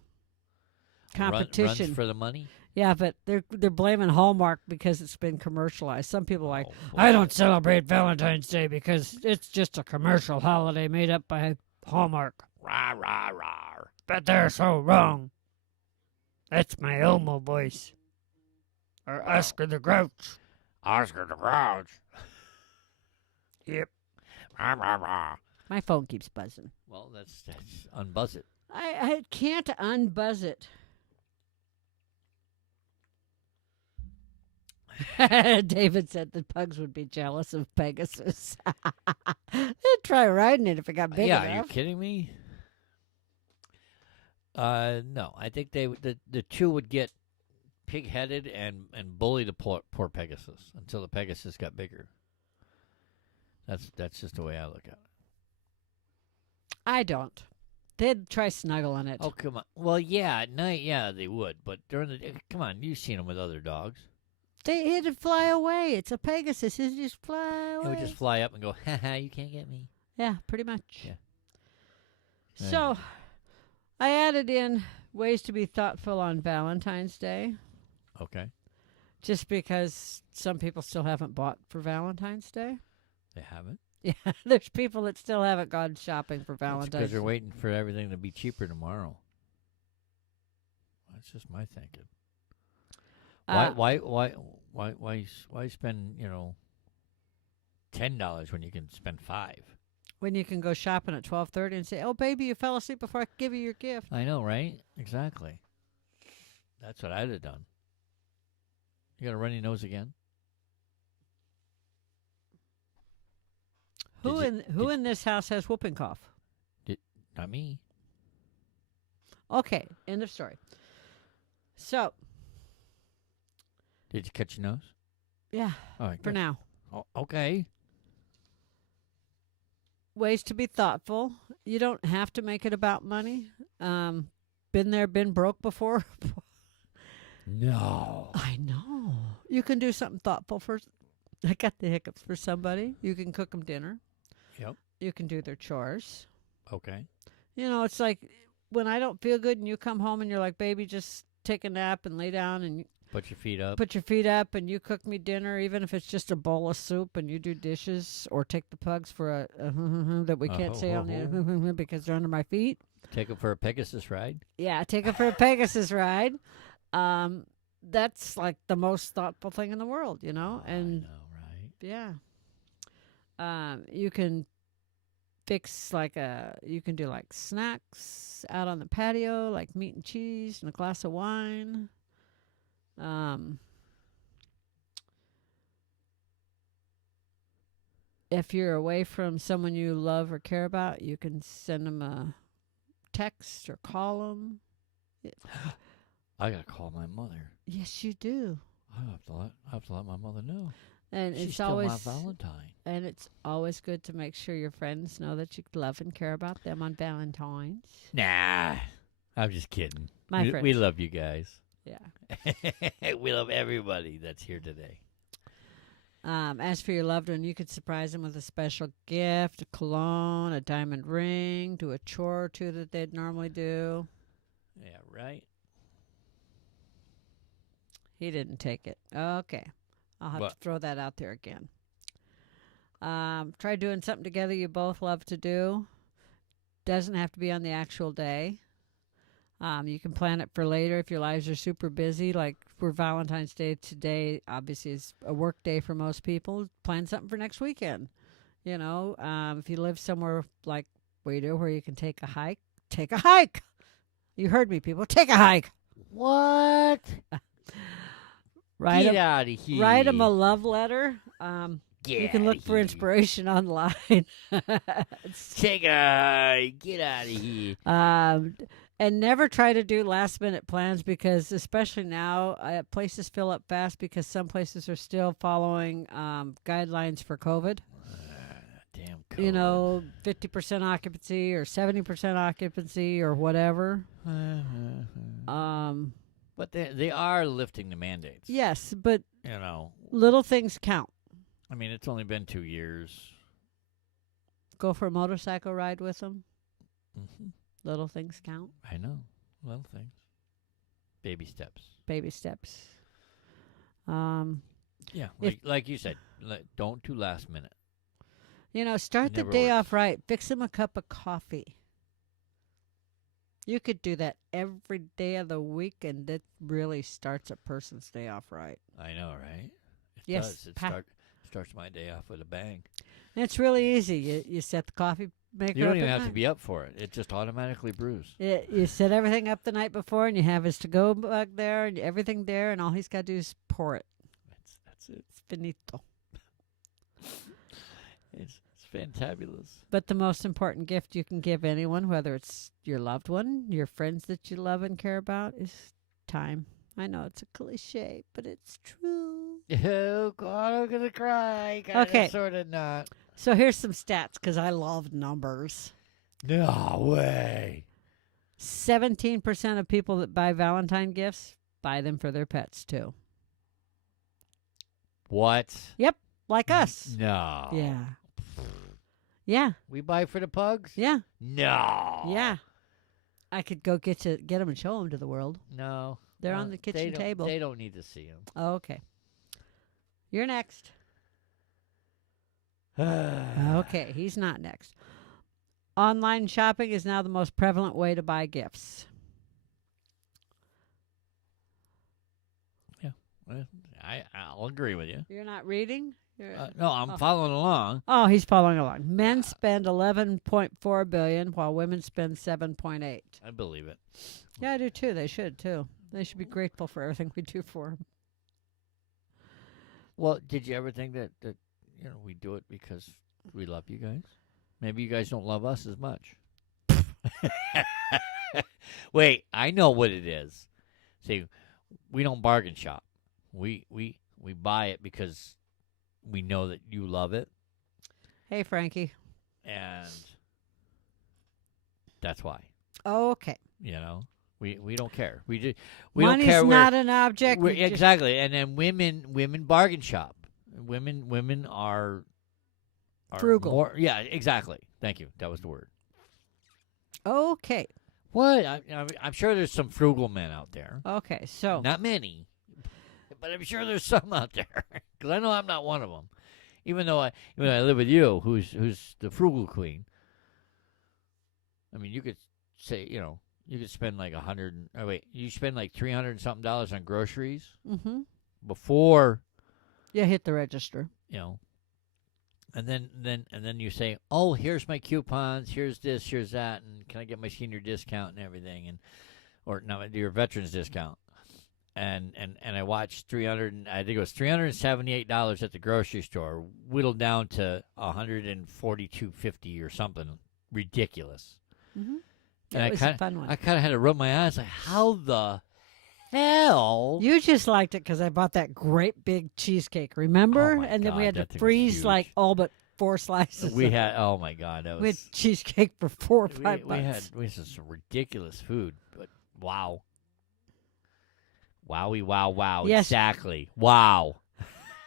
competition. Runs for the money. Yeah, but they're blaming Hallmark because it's been commercialized. Some people are like, Oh, I boy. don't celebrate Valentine's Day because it's just a commercial holiday made up by Hallmark. Rah rah rah. But they're so wrong. That's my Elmo voice. Or Oscar the Grouch. Oscar the Grouch. Yep. Rah rah rah. My phone keeps buzzing. Well, that's unbuzz it. I can't unbuzz it. David said the pugs would be jealous of Pegasus. They'd try riding it if it got big Yeah, enough. are you kidding me? No, I think the two would get pig-headed and bully the poor Pegasus until the Pegasus got bigger. That's just the way I look at it. I don't. They'd try snuggling it. Oh, come on. Well, yeah, at night, yeah, they would. But during the day, come on, you've seen them with other dogs. It'd fly away. It's a Pegasus. It'd just fly away. It would just fly up and go, ha, you can't get me. Yeah, pretty much. Yeah. So, I added in ways to be thoughtful on Valentine's Day, Okay. just because some people still haven't bought for Valentine's Day. They haven't. Yeah, there's people that still haven't gone shopping for Because Valentine's they're Day. waiting for everything to be cheaper tomorrow. That's just my thinking. Why spend $10 when you can spend $5? When you can go shopping at 12:30 and say, "Oh, baby, you fell asleep before I could give you your gift." I know, right? Exactly. That's what I'd have done. You got a runny nose again? Who in this house has whooping cough? Not me. Okay, end of story. So, Did you cut your nose? yeah, All right. for good. now. Oh, okay. Ways to be thoughtful. You don't have to make it about money. Been there, been broke before. No. I know. You can do something thoughtful for. I got the hiccups for somebody. You can cook them dinner. Yep. You can do their chores. Okay. It's like when I don't feel good and you come home and you're like, baby, just take a nap and lay down and Put your feet up. put your feet up and you cook me dinner, even if it's just a bowl of soup and you do dishes or take the pugs for a that we can't say on the because they're under my feet. Take them for a Pegasus ride. Yeah, take it for a Pegasus ride. That's like the most thoughtful thing in the world, And I know, right? yeah. You can fix you can do like snacks out on the patio, like meat and cheese and a glass of wine. If you're away from someone you love or care about, you can send them a text or call them. I gotta call my mother. Yes, you do. I have to let my mother know. And She's it's still always my Valentine. and it's always good to make sure your friends know that you love and care about them on Valentine's. Nah, I'm just kidding. My we friends. love you guys. Yeah. We love everybody that's here today. As for your loved one, you could surprise them with a special gift, a cologne, a diamond ring, do a chore or two that they'd normally do. Yeah, right. He didn't take it. Okay. I'll have What? to throw that out there again. Try doing something together you both love to do. Doesn't have to be on the actual day. You can plan it for later if your lives are super busy. Like for Valentine's Day today, obviously is a work day for most people. Plan something for next weekend. You know, if you live somewhere like we do where you can take a hike, take a hike. You heard me, people. Take a hike. What? Write Get 'em- out of here. Write them a love letter. You Get can look outta for here. inspiration online. Take a get out of here. And never try to do last minute plans because, especially now, places fill up fast because some places are still following guidelines for COVID. Damn. COVID. You know, 50% occupancy or 70% occupancy or whatever. But they are lifting the mandates. Yes, but You know, little things count. I mean, it's only been 2 years. Go for a motorcycle ride with them. Mm-hmm. Little things count. I know. Little things. Baby steps. Baby steps. Yeah, like you said, don't do last minute. You know, start the Never day works. off right. Fix them a cup of coffee. You could do that every day of the week, and that really starts a person's day off right. I know, right? It Yes, does. It starts my day off with a bang. And it's really easy. You set the coffee maker You up don't even at have to night. be up for it. It just automatically brews. You set everything up the night before, and you have his to-go mug there, and everything there, and all he's got to do is pour it. That's it. It's finito. It's fantabulous. But the most important gift you can give anyone, whether it's your loved one, your friends that you love and care about, is time. I know it's a cliche, but it's true. Oh God, I'm gonna cry. Okay. Sort of not. So here's some stats because I love numbers. No way. 17% of people that buy Valentine gifts buy them for their pets too. What? Like us. No. Yeah. Yeah. We buy for the pugs? Yeah. No. Yeah. I could go get them and show them to the world. No. They're on the kitchen table. They don't need to see them. Oh, okay. You're next. Okay, he's not next. Online shopping is now the most prevalent way to buy gifts. I'll agree with you. You're not reading? No, I'm Oh. following along. Oh, he's following along. Men spend 11.4 billion while women spend 7.8. I believe it. Yeah, I do too. They should too. They should be grateful for everything we do for them. Well, did you ever think that we do it because we love you guys? Maybe you guys don't love us as much. Wait, I know what it is. See, we don't bargain shop. We buy it because we know that you love it, Hey, Frankie. and that's why. Okay. You know, we don't care. We don't Money's care. not an object. We're, You just- exactly, and then women bargain shop. Women are Frugal. More, yeah, exactly. Thank you. That was the word. Okay. What? I'm sure there's some frugal men out there. Okay. So Not many, but I'm sure there's some out there. Because I know I'm not one of them. Even though I live with you, who's the frugal queen. I mean, you could say, you could spend like you spend like $300 and something on groceries before, you hit the register. and then you say, oh, here's my coupons, here's this, here's that, and can I get my senior discount and everything, or no, your veterans discount. And I watched I think it was $378 at the grocery store, whittled down to $142.50 or something ridiculous. Mm-hmm. And That was a fun one. I kind of had to rub my eyes like, how the hell? You just liked it because I bought that great big cheesecake, remember? Oh my And then we God, had that to thing was freeze like huge. all but 4 slices. We of had. it. Oh my God, that We had was. cheesecake for 4 or 5 We had bucks. some ridiculous food, but wow. Wowie, wow, wow. Yes. Exactly. Wow.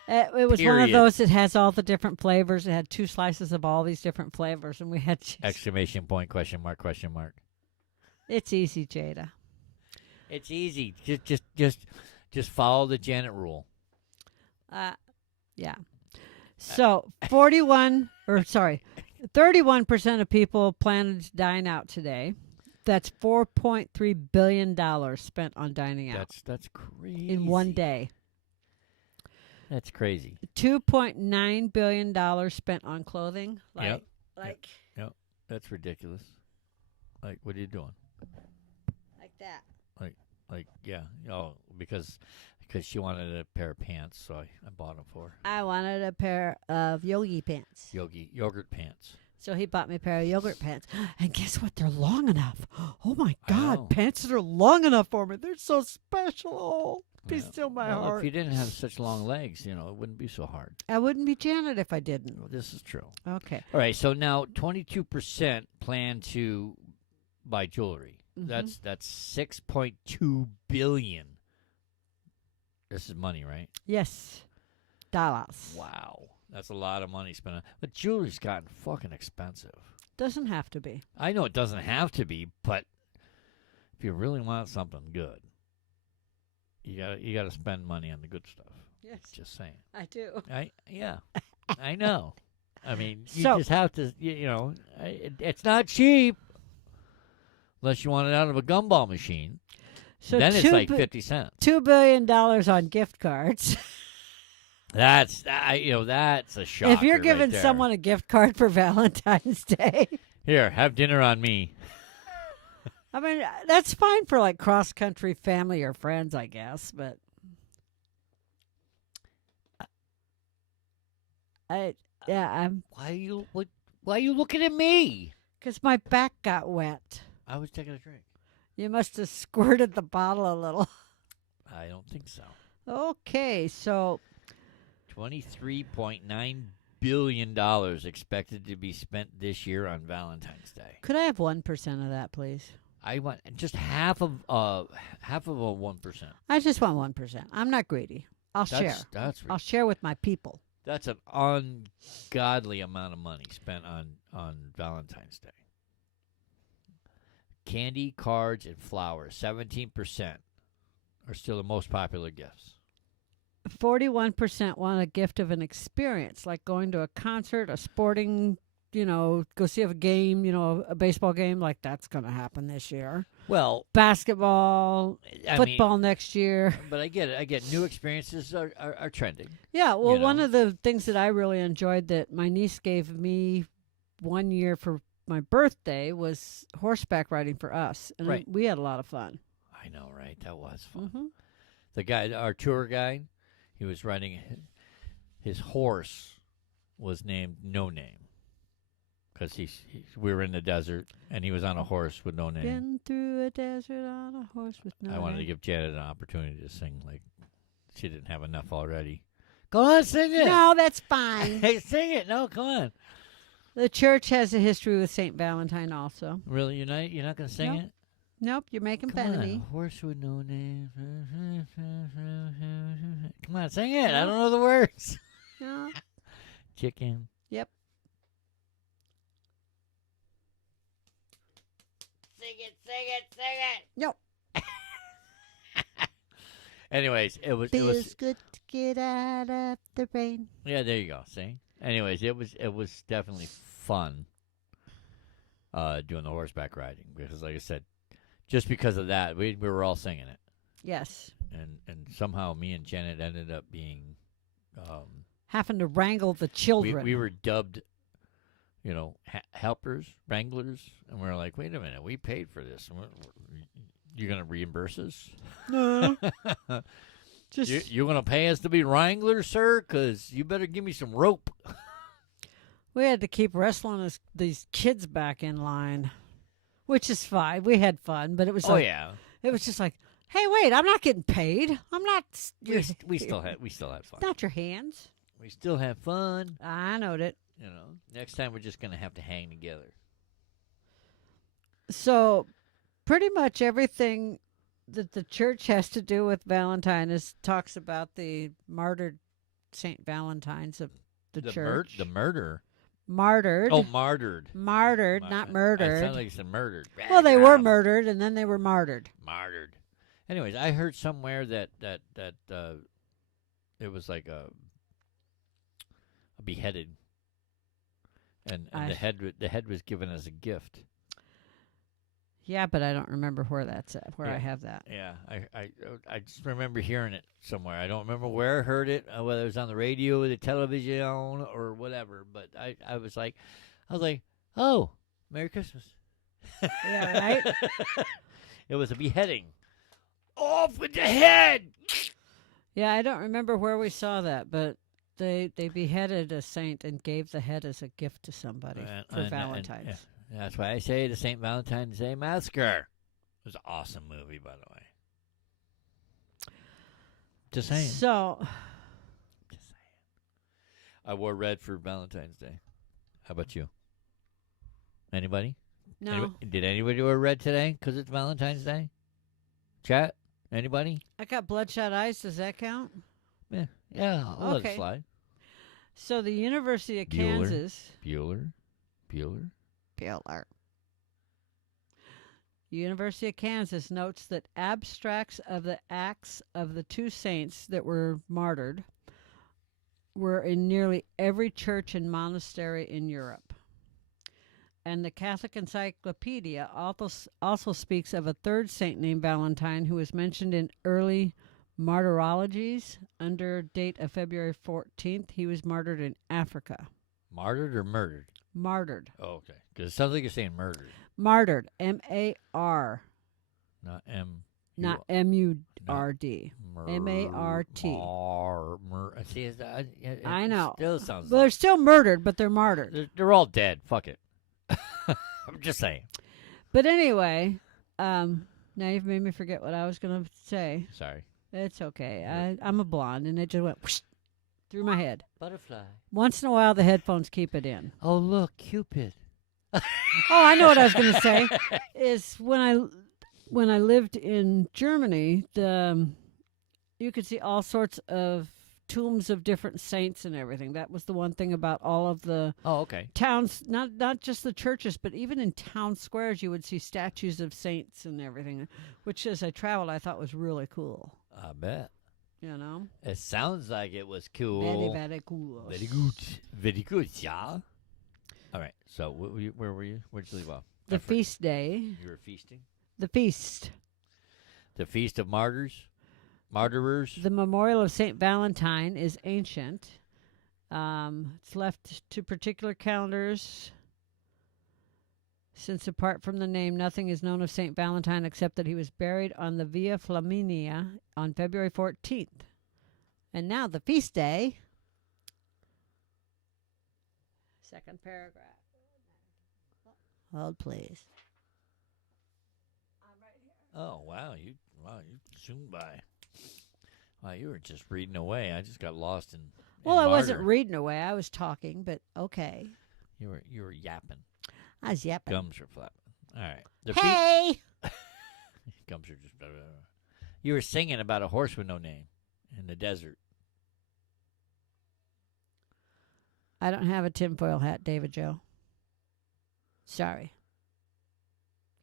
It was one of Period. those that has all the different flavors. It had 2 slices of all these different flavors, and we had cheese. Exclamation point, question mark, question mark. It's easy, Jada. It's easy. Just follow the Janet rule. Yeah. So 31% of people plan to dine out today. That's $4.3 billion spent on dining out That's crazy. in one day. That's crazy. $2.9 billion spent on clothing. Yep. Like That's ridiculous. Like, what are you doing? like that. Like, yeah. Oh, because she wanted a pair of pants, so I bought them for her. I wanted a pair of yogi pants. Yogurt pants. So he bought me a pair of yogurt pants. And guess what? They're long enough. Oh my I know. God. Pants that are long enough for me. They're so special. Oh, be Yeah. still my Well, heart. if you didn't have such long legs, it wouldn't be so hard. I wouldn't be Janet if I didn't. Well, this is true. Okay. All right, so now 22% plan to buy jewelry. Mhm. That's 6.2 billion. This is money, right? Yes. Dollars. Wow. That's a lot of money spent on. But jewelry's gotten fucking expensive. Doesn't have to be. I know it doesn't have to be, but if you really want something good, you gotta spend money on the good stuff. Yes. Just saying. I do. Yeah. I know. I mean, you So- just have to, it's not cheap unless you want it out of a gumball machine. So Then it's like 50 cents. $2 billion on gift cards. That's a shocker. If you're right giving there. someone a gift card for Valentine's Day, Here, have dinner on me. I mean, that's fine for like cross country family or friends, I guess. But I'm Why are you looking at me? because my back got wet. I was taking a drink. You must have squirted the bottle a little. I don't think so. Okay, so $23.9 billion expected to be spent this year on Valentine's Day. could I have 1% of that, please? I want just half of a 1%. I just want 1%. I'm not greedy. I'll share. I'll share with my people. That's an ungodly amount of money spent on Valentine's Day. Candy, cards, and flowers, 17% are still the most popular gifts. 41% want a gift of an experience, like going to a concert, a sporting, go see a game, a baseball game. Like that's going to happen this year. Well, Basketball, football next year. But I get it. I get new experiences are trending. Yeah, well, You one know. of the things that I really enjoyed that my niece gave me one year for my birthday was horseback riding for us. And Right. we had a lot of fun. I know, right? That was fun. Mm-hmm. The guy, our tour guide, he was riding his horse was named No Name because we were in the desert and he was on a horse with no name. Been through a desert on a horse with no I wanted to name. give Janet an opportunity to sing like she didn't have enough already. Go on, sing it. No, that's fine. Hey, sing it. No, come on. The church has a history with St. Valentine also. Really, you're not going to sing No. it? Nope, you're making Come fun of on, me. horse with no name. Come on, sing it. I don't know the words. No. Chicken. Yep. Nope. Anyways, it was Feels good to get out of the rain. yeah, there you go. See? Anyways, it was definitely fun doing the horseback riding because like I said, just because of that, we were all singing it. Yes. And somehow me and Janet ended up being Having to wrangle the children. we were dubbed helpers, wranglers, and we were like, wait a minute, we paid for this. You're going to reimburse us? No. Just You're going to pay us to be wranglers, sir? Because you better give me some rope. we had to keep wrestling these kids back in line, which is fine. We had fun, but it was Oh, like, yeah. it was just like, Hey, wait! I'm not getting paid. I'm not. We still had fun. Not your hands. We still have fun. I knowed it. You know, next time we're just gonna have to hang together. So, pretty much everything that the church has to do with Valentine is talks about the martyred Saint Valentine's of the church. The murder. Martyred. Oh, martyred. Martyred, not murdered. It sounded like you said murdered. Well, they were murdered, and then they were martyred. Martyred. Anyways, I heard somewhere that it was like a beheaded, and the head was given as a gift. Yeah, but I don't remember where that's at. Where I have that. Yeah, I just remember hearing it somewhere. I don't remember where I heard it, whether it was on the radio, or the television, or whatever. But I was like, oh, Merry Christmas. Yeah, right. It was a beheading. Off with the head. Yeah, I don't remember where we saw that, but they beheaded a saint and gave the head as a gift to somebody for Valentine's. Yeah, that's why I say the St. Valentine's Day Massacre. It was an awesome movie, by the way. Just saying. So, Just saying. I wore red for Valentine's Day. How about you? Anybody? no, Did anybody wear red today because it's Valentine's Day? Chat? Anybody? I got bloodshot eyes. Does that count? Yeah, I'll let it Okay. slide. So the University of Bueller. Kansas. Bueller. University of Kansas notes that abstracts of the acts of the two saints that were martyred were in nearly every church and monastery in Europe. And the Catholic Encyclopedia also speaks of a third saint named Valentine who was mentioned in early martyrologies under date of February 14th. He was martyred in Africa. Martyred or murdered? Martyred. Oh, okay. Because it sounds like you're saying murdered. Martyred. M-A-R. Not M. Not M-U-R-D. M-A-R-T. See, I know. Still sounds Well, they're still murdered, but they're martyred. they're all dead. Fuck it. I'm just saying. But anyway, now you've made me forget what I was going to say. Sorry. It's okay. I'm a blonde, and it just went whoosh, through my head. Butterfly. Once in a while, the headphones keep it in. Oh, look, Cupid. Oh, I know what I was going to say. Is when I lived in Germany, you could see all sorts of tombs of different saints and everything. That was the one thing about all of the towns, not just the churches, but even in town squares, you would see statues of saints and everything, which as I traveled, I thought was really cool. I bet. You know? It sounds like it was cool. Very, very cool. Very good. Very good, yeah. All right. So where were you? Where'd you leave off? The feast day. You were feasting? The feast. The Feast of Martyrs? Martyrers? The memorial of St. Valentine is ancient. It's left to particular calendars. Since apart from the name, nothing is known of St. Valentine except that he was buried on the Via Flaminia on February 14th. And now the feast day. Second paragraph. Hold, please. Oh, wow. You zoomed by. Wow, you were just reading away. I just got lost in Well, I wasn't martyr. reading away. I was talking, but okay. You were yapping. I was yapping. Gums are flapping. All right. Hey! Gums are just. Blah, blah, blah. You were singing about a horse with no name in the desert. I don't have a tinfoil hat, David Joe. Sorry.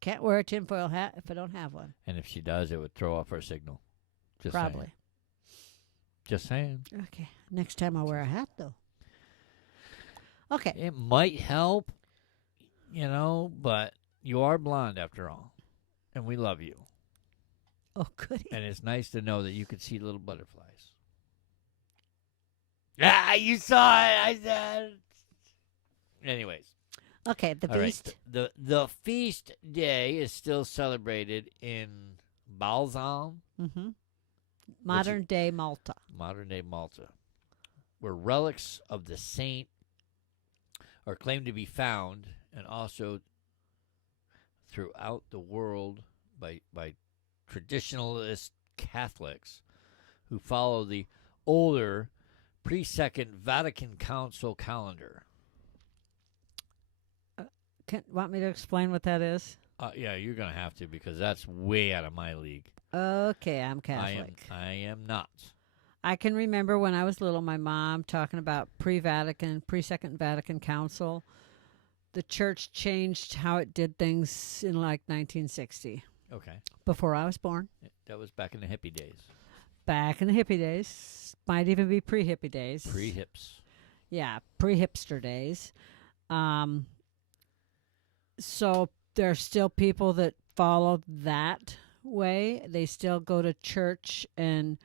Can't wear a tinfoil hat if I don't have one. And if she does, it would throw off our signal. Just Probably. Saying. Just saying. Okay. Next time I'll wear a hat, though. Okay. It might help, but you are blonde after all. And we love you. Oh, goody. And it's nice to know that you could see little butterflies. Ah, you saw it. I said. Anyways. Okay, the All right, feast. The feast day is still celebrated in Balsam, Mm-hmm. Modern day Malta. modern day Malta, where relics of the saint are claimed to be found, and also throughout the world by traditionalist Catholics who follow the older pre-Second Vatican Council calendar. Want me to explain what that is? Yeah, you're going to have to because that's way out of my league. Okay, I'm Catholic. I am not. I can remember when I was little, my mom talking about pre-Second Vatican Council. The church changed how it did things in like 1960, Okay. before I was born. That was back in the hippie days. Back in the hippie days, might even be pre-hippie days. Pre-hips. Yeah, pre-hipster days. So there are still people that follow that way. They still go to church and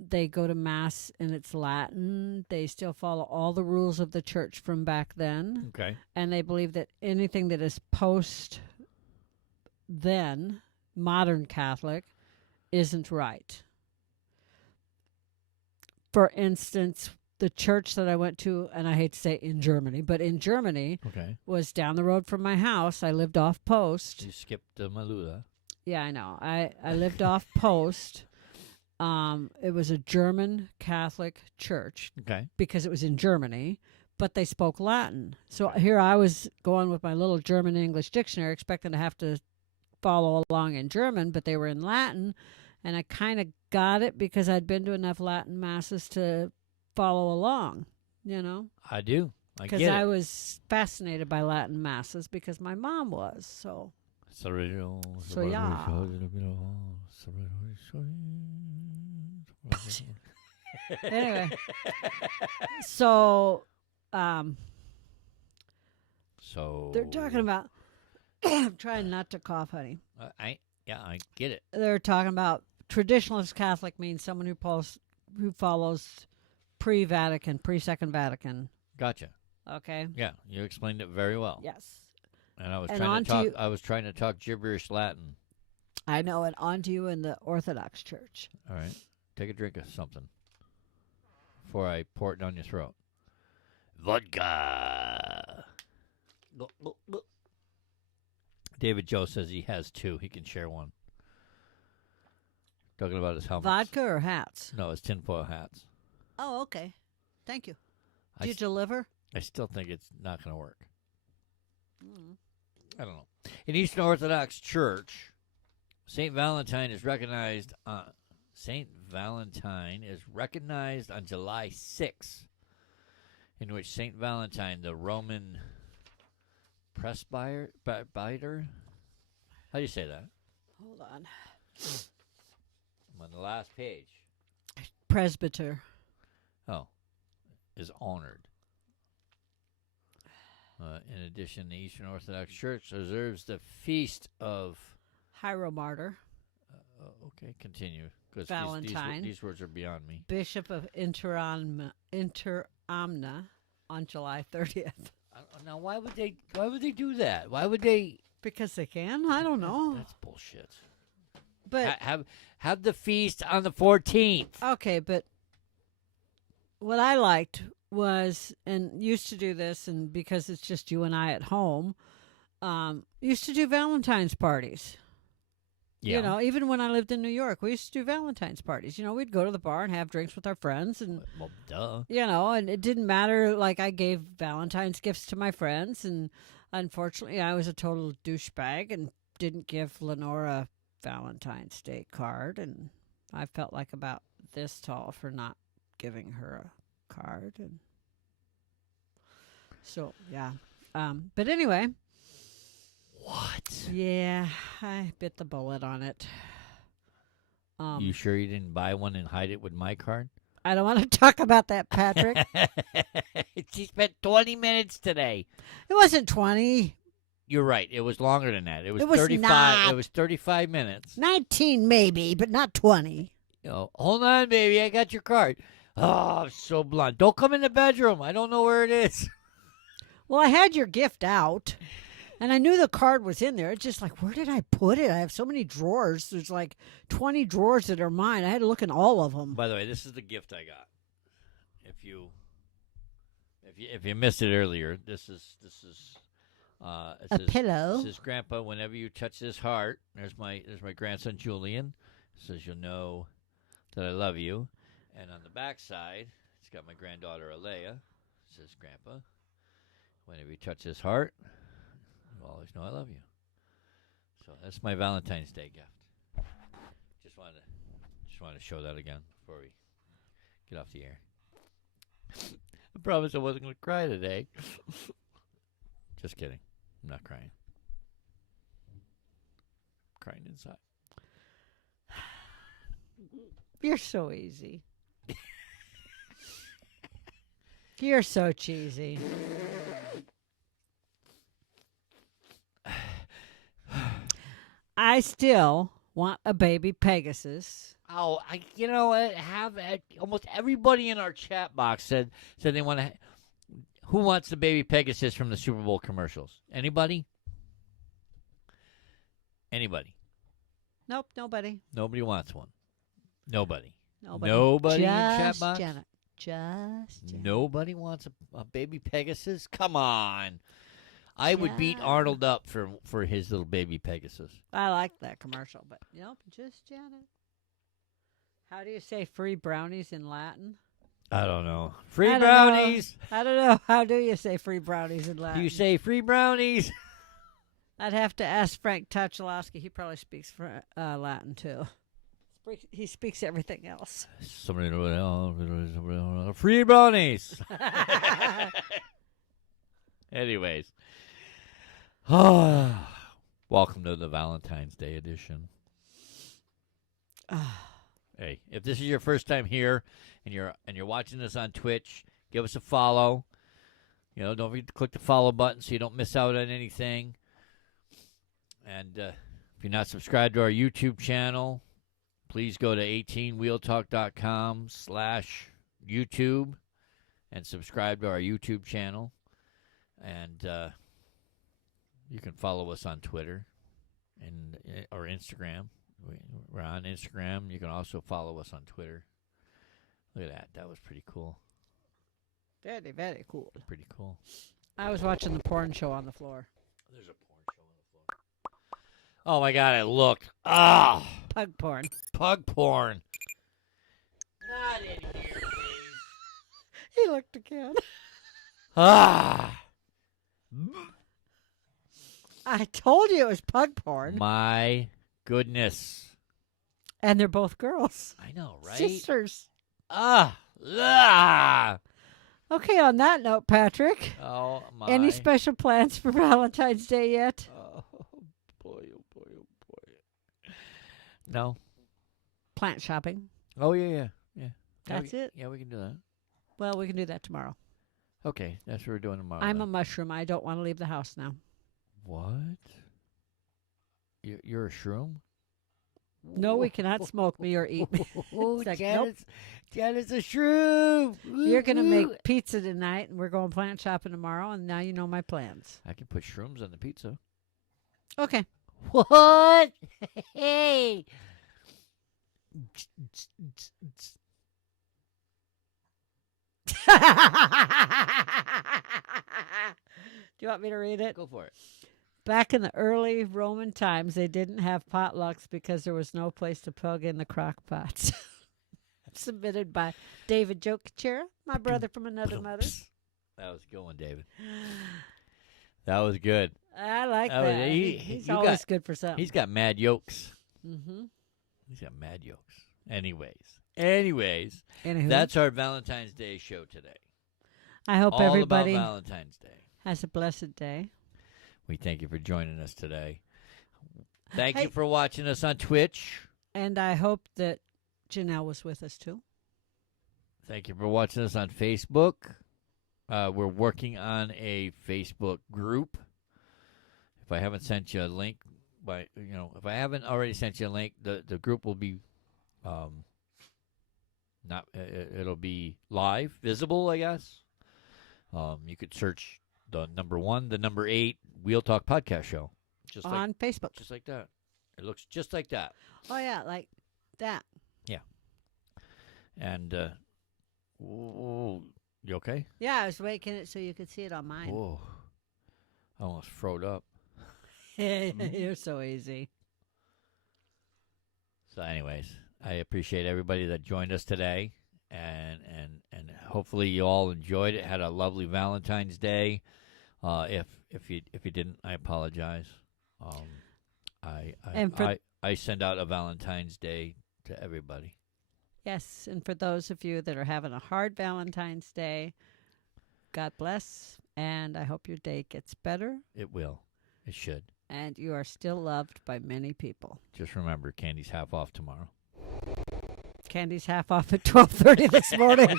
they go to mass and it's Latin. They still follow all the rules of the church from back then. Okay. And they believe that anything that is post then, modern Catholic, isn't right. For instance, the church that I went to, and I hate to say in Germany, but in Germany, Okay. was down the road from my house. I lived off post. You skipped Malula. Yeah, I know. I lived off post. It was a German Catholic church Okay. because it was in Germany, but they spoke Latin. So here I was going with my little German English dictionary, expecting to have to follow along in German, but they were in Latin, and I kind of got it because I'd been to enough Latin masses to follow along, you know? I do. I Because get I it. was fascinated by Latin masses because my mom was, so... So, yeah. Anyway, so So they're talking about. I'm trying not to cough, honey. I get it. They're talking about traditionalist Catholic means someone who follows pre-Vatican, pre-Second Vatican. Gotcha. Okay. Yeah, you explained it very well. Yes, And I was And trying on to to talk. you- I was trying to talk gibberish Latin. I know it. On to you in the Orthodox Church. All right, take a drink of something before I pour it down your throat. Vodka. David Joe says he has two. He can share one. Talking about his helmet. Vodka or hats? No, it's tinfoil hats. Oh, okay. Thank you. I Do you s- deliver? I still think it's not going to work. I don't know. In Eastern Orthodox Church, Saint Valentine is recognized. Saint Valentine is recognized on July 6th, in which Saint Valentine, the Roman presbyter, how do you say that? Hold on. I'm on the last page. Presbyter. Oh, is honored. In addition, the Eastern Orthodox Church observes the feast of. Hieromartyr. Okay, continue. Because Valentine. These words are beyond me. Bishop of Interamna on July 30th. Now, why would they do that? Why would they? Because they can? I don't know. That's bullshit. But Have the feast on the 14th. okay, but what I liked was, and used to do this, and because it's just you and I at home, used to do Valentine's parties. Yeah. You know, even when I lived in New York, we used to do Valentine's parties. You know, we'd go to the bar and have drinks with our friends, and Well, duh. you know, and it didn't matter. Like, I gave Valentine's gifts to my friends, and unfortunately, I was a total douchebag and didn't give Lenora a Valentine's Day card, and I felt like about this tall for not giving her a card, and so yeah. But anyway, What? yeah, I bit the bullet on it. You sure you didn't buy one and hide it with my card? I don't want to talk about that, Patrick. She spent 20 minutes today. It wasn't 20. You're right. It was longer than that. It was, It was 35. not. It was 35 minutes. 19 maybe, but not 20. Hold on, baby. I got your card. Oh, I'm so blunt. Don't come in the bedroom. I don't know where it is. Well, I had your gift out, and I knew the card was in there. It's just like, where did I put it? I have so many drawers. There's like 20 drawers that are mine. I had to look in all of them. By the way, this is the gift I got. If you missed it earlier, this is It A says, pillow. It says, Grandpa, whenever you touch this heart, there's my grandson Julian. It says you'll know that I love you. And on the back side, it's got my granddaughter Alea. It says, Grandpa, whenever you touch this heart, you always know I love you. So that's my Valentine's Day gift. Just wanted to show that again before we get off the air. I promised I wasn't going to cry today. Just kidding. I'm not crying. I'm crying inside. You're so easy. You're so cheesy. I still want a baby Pegasus. Oh, you know what? Almost everybody in our chat box said they want to. Who wants the baby Pegasus from the Super Bowl commercials? Anybody? Anybody? Nope, nobody. Nobody wants one. Nobody. Nobody. In chat box. Janet. Just Janet. Nobody wants a baby Pegasus. Come on. I would beat Arnold up for his little baby Pegasus. I like that commercial, but nope, just Janet. How do you say free brownies in Latin? I don't know. Free I don't brownies. know. I don't know. How do you say free brownies in Latin? You say free brownies. I'd have to ask Frank Tachalowski. He probably speaks Latin too. He speaks everything else. Somebody free brownies. Anyways, welcome to the Valentine's Day edition. Hey, if this is your first time here and you're watching us on Twitch, give us a follow. You know, don't forget to click the follow button so you don't miss out on anything. And if you're not subscribed to our YouTube channel, please go to 18wheeltalk.com/YouTube and subscribe to our YouTube channel. And you can follow us on Twitter or Instagram. We're on Instagram. You can also follow us on Twitter. Look at that. That was pretty cool. Very, very cool. Pretty cool. I was watching the porn show on the floor. There's a porn show on the floor. Oh, my God. I looked. Ah! Pug porn. Pug porn. Not in here, please. He looked again. Ah! I told you it was pug porn. My goodness. And they're both girls. I know, right? Sisters. Ah! Okay, on that note, Patrick. Oh, my. Any special plans for Valentine's Day yet? Oh, boy, oh, boy, oh, boy. No. Plant shopping. Oh, yeah. That's it? Yeah, we can do that. Well, we can do that tomorrow. Okay, that's what we're doing tomorrow. I'm a then. mushroom. I don't want to leave the house now. What? You're a shroom? No, we cannot smoke me or eat me. Oh, It's like, Janet's a shroom. You're going to make pizza tonight, and we're going plant shopping tomorrow, and now you know my plans. I can put shrooms on the pizza. Okay. What? Hey. Do you want me to read it? Go for it. Back in the early Roman times, they didn't have potlucks because there was no place to plug in the crock pots. Submitted by David Jokachera, my brother from another mother. That was a good one, David. That was good. I like Oh, that. He's always good for something. He's got mad yolks. Mm-hmm. He's got mad yolks. Anyways, Anywho, that's our Valentine's Day show today. I hope All everybody about Valentine's Day. has a blessed day. We thank you for joining us today. Thank Hey. you for watching us on Twitch. And I hope that Janelle was with us too. Thank you for watching us on Facebook. We're working on a Facebook group. If I haven't sent you a link, if I haven't already sent you a link, the group will be it'll be live, visible, I guess. You could search the number 1, the number 8 Wheel Talk Podcast Show, just On Facebook. just like that. It looks just like that. Oh, yeah, like that. And you okay? Yeah, I was making it so you could see it on mine. Whoa. I almost froed up. You're so easy. So, anyways, I appreciate everybody that joined us today, and hopefully you all enjoyed it. Had a lovely Valentine's Day. If you didn't, I apologize. And for- I send out a Valentine's Day to everybody. Yes, and for those of you that are having a hard Valentine's Day, God bless, and I hope your day gets better. It will. It should. And you are still loved by many people. Just remember, candy's half off tomorrow. Candy's half off at 12:30 this morning.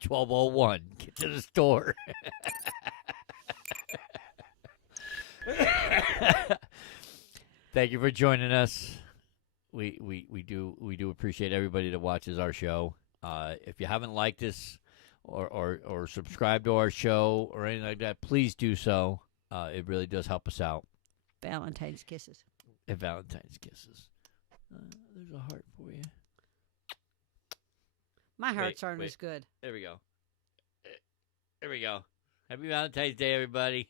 12:01. Get to the store. Thank you for joining us. We do appreciate everybody that watches our show. If you haven't liked us or subscribed to our show or anything like that, please do so. It really does help us out. Valentine's kisses. At Valentine's Kisses. There's a heart for you. My hearts Wait, aren't wait. as good. There we go. There we go. Happy Valentine's Day, everybody.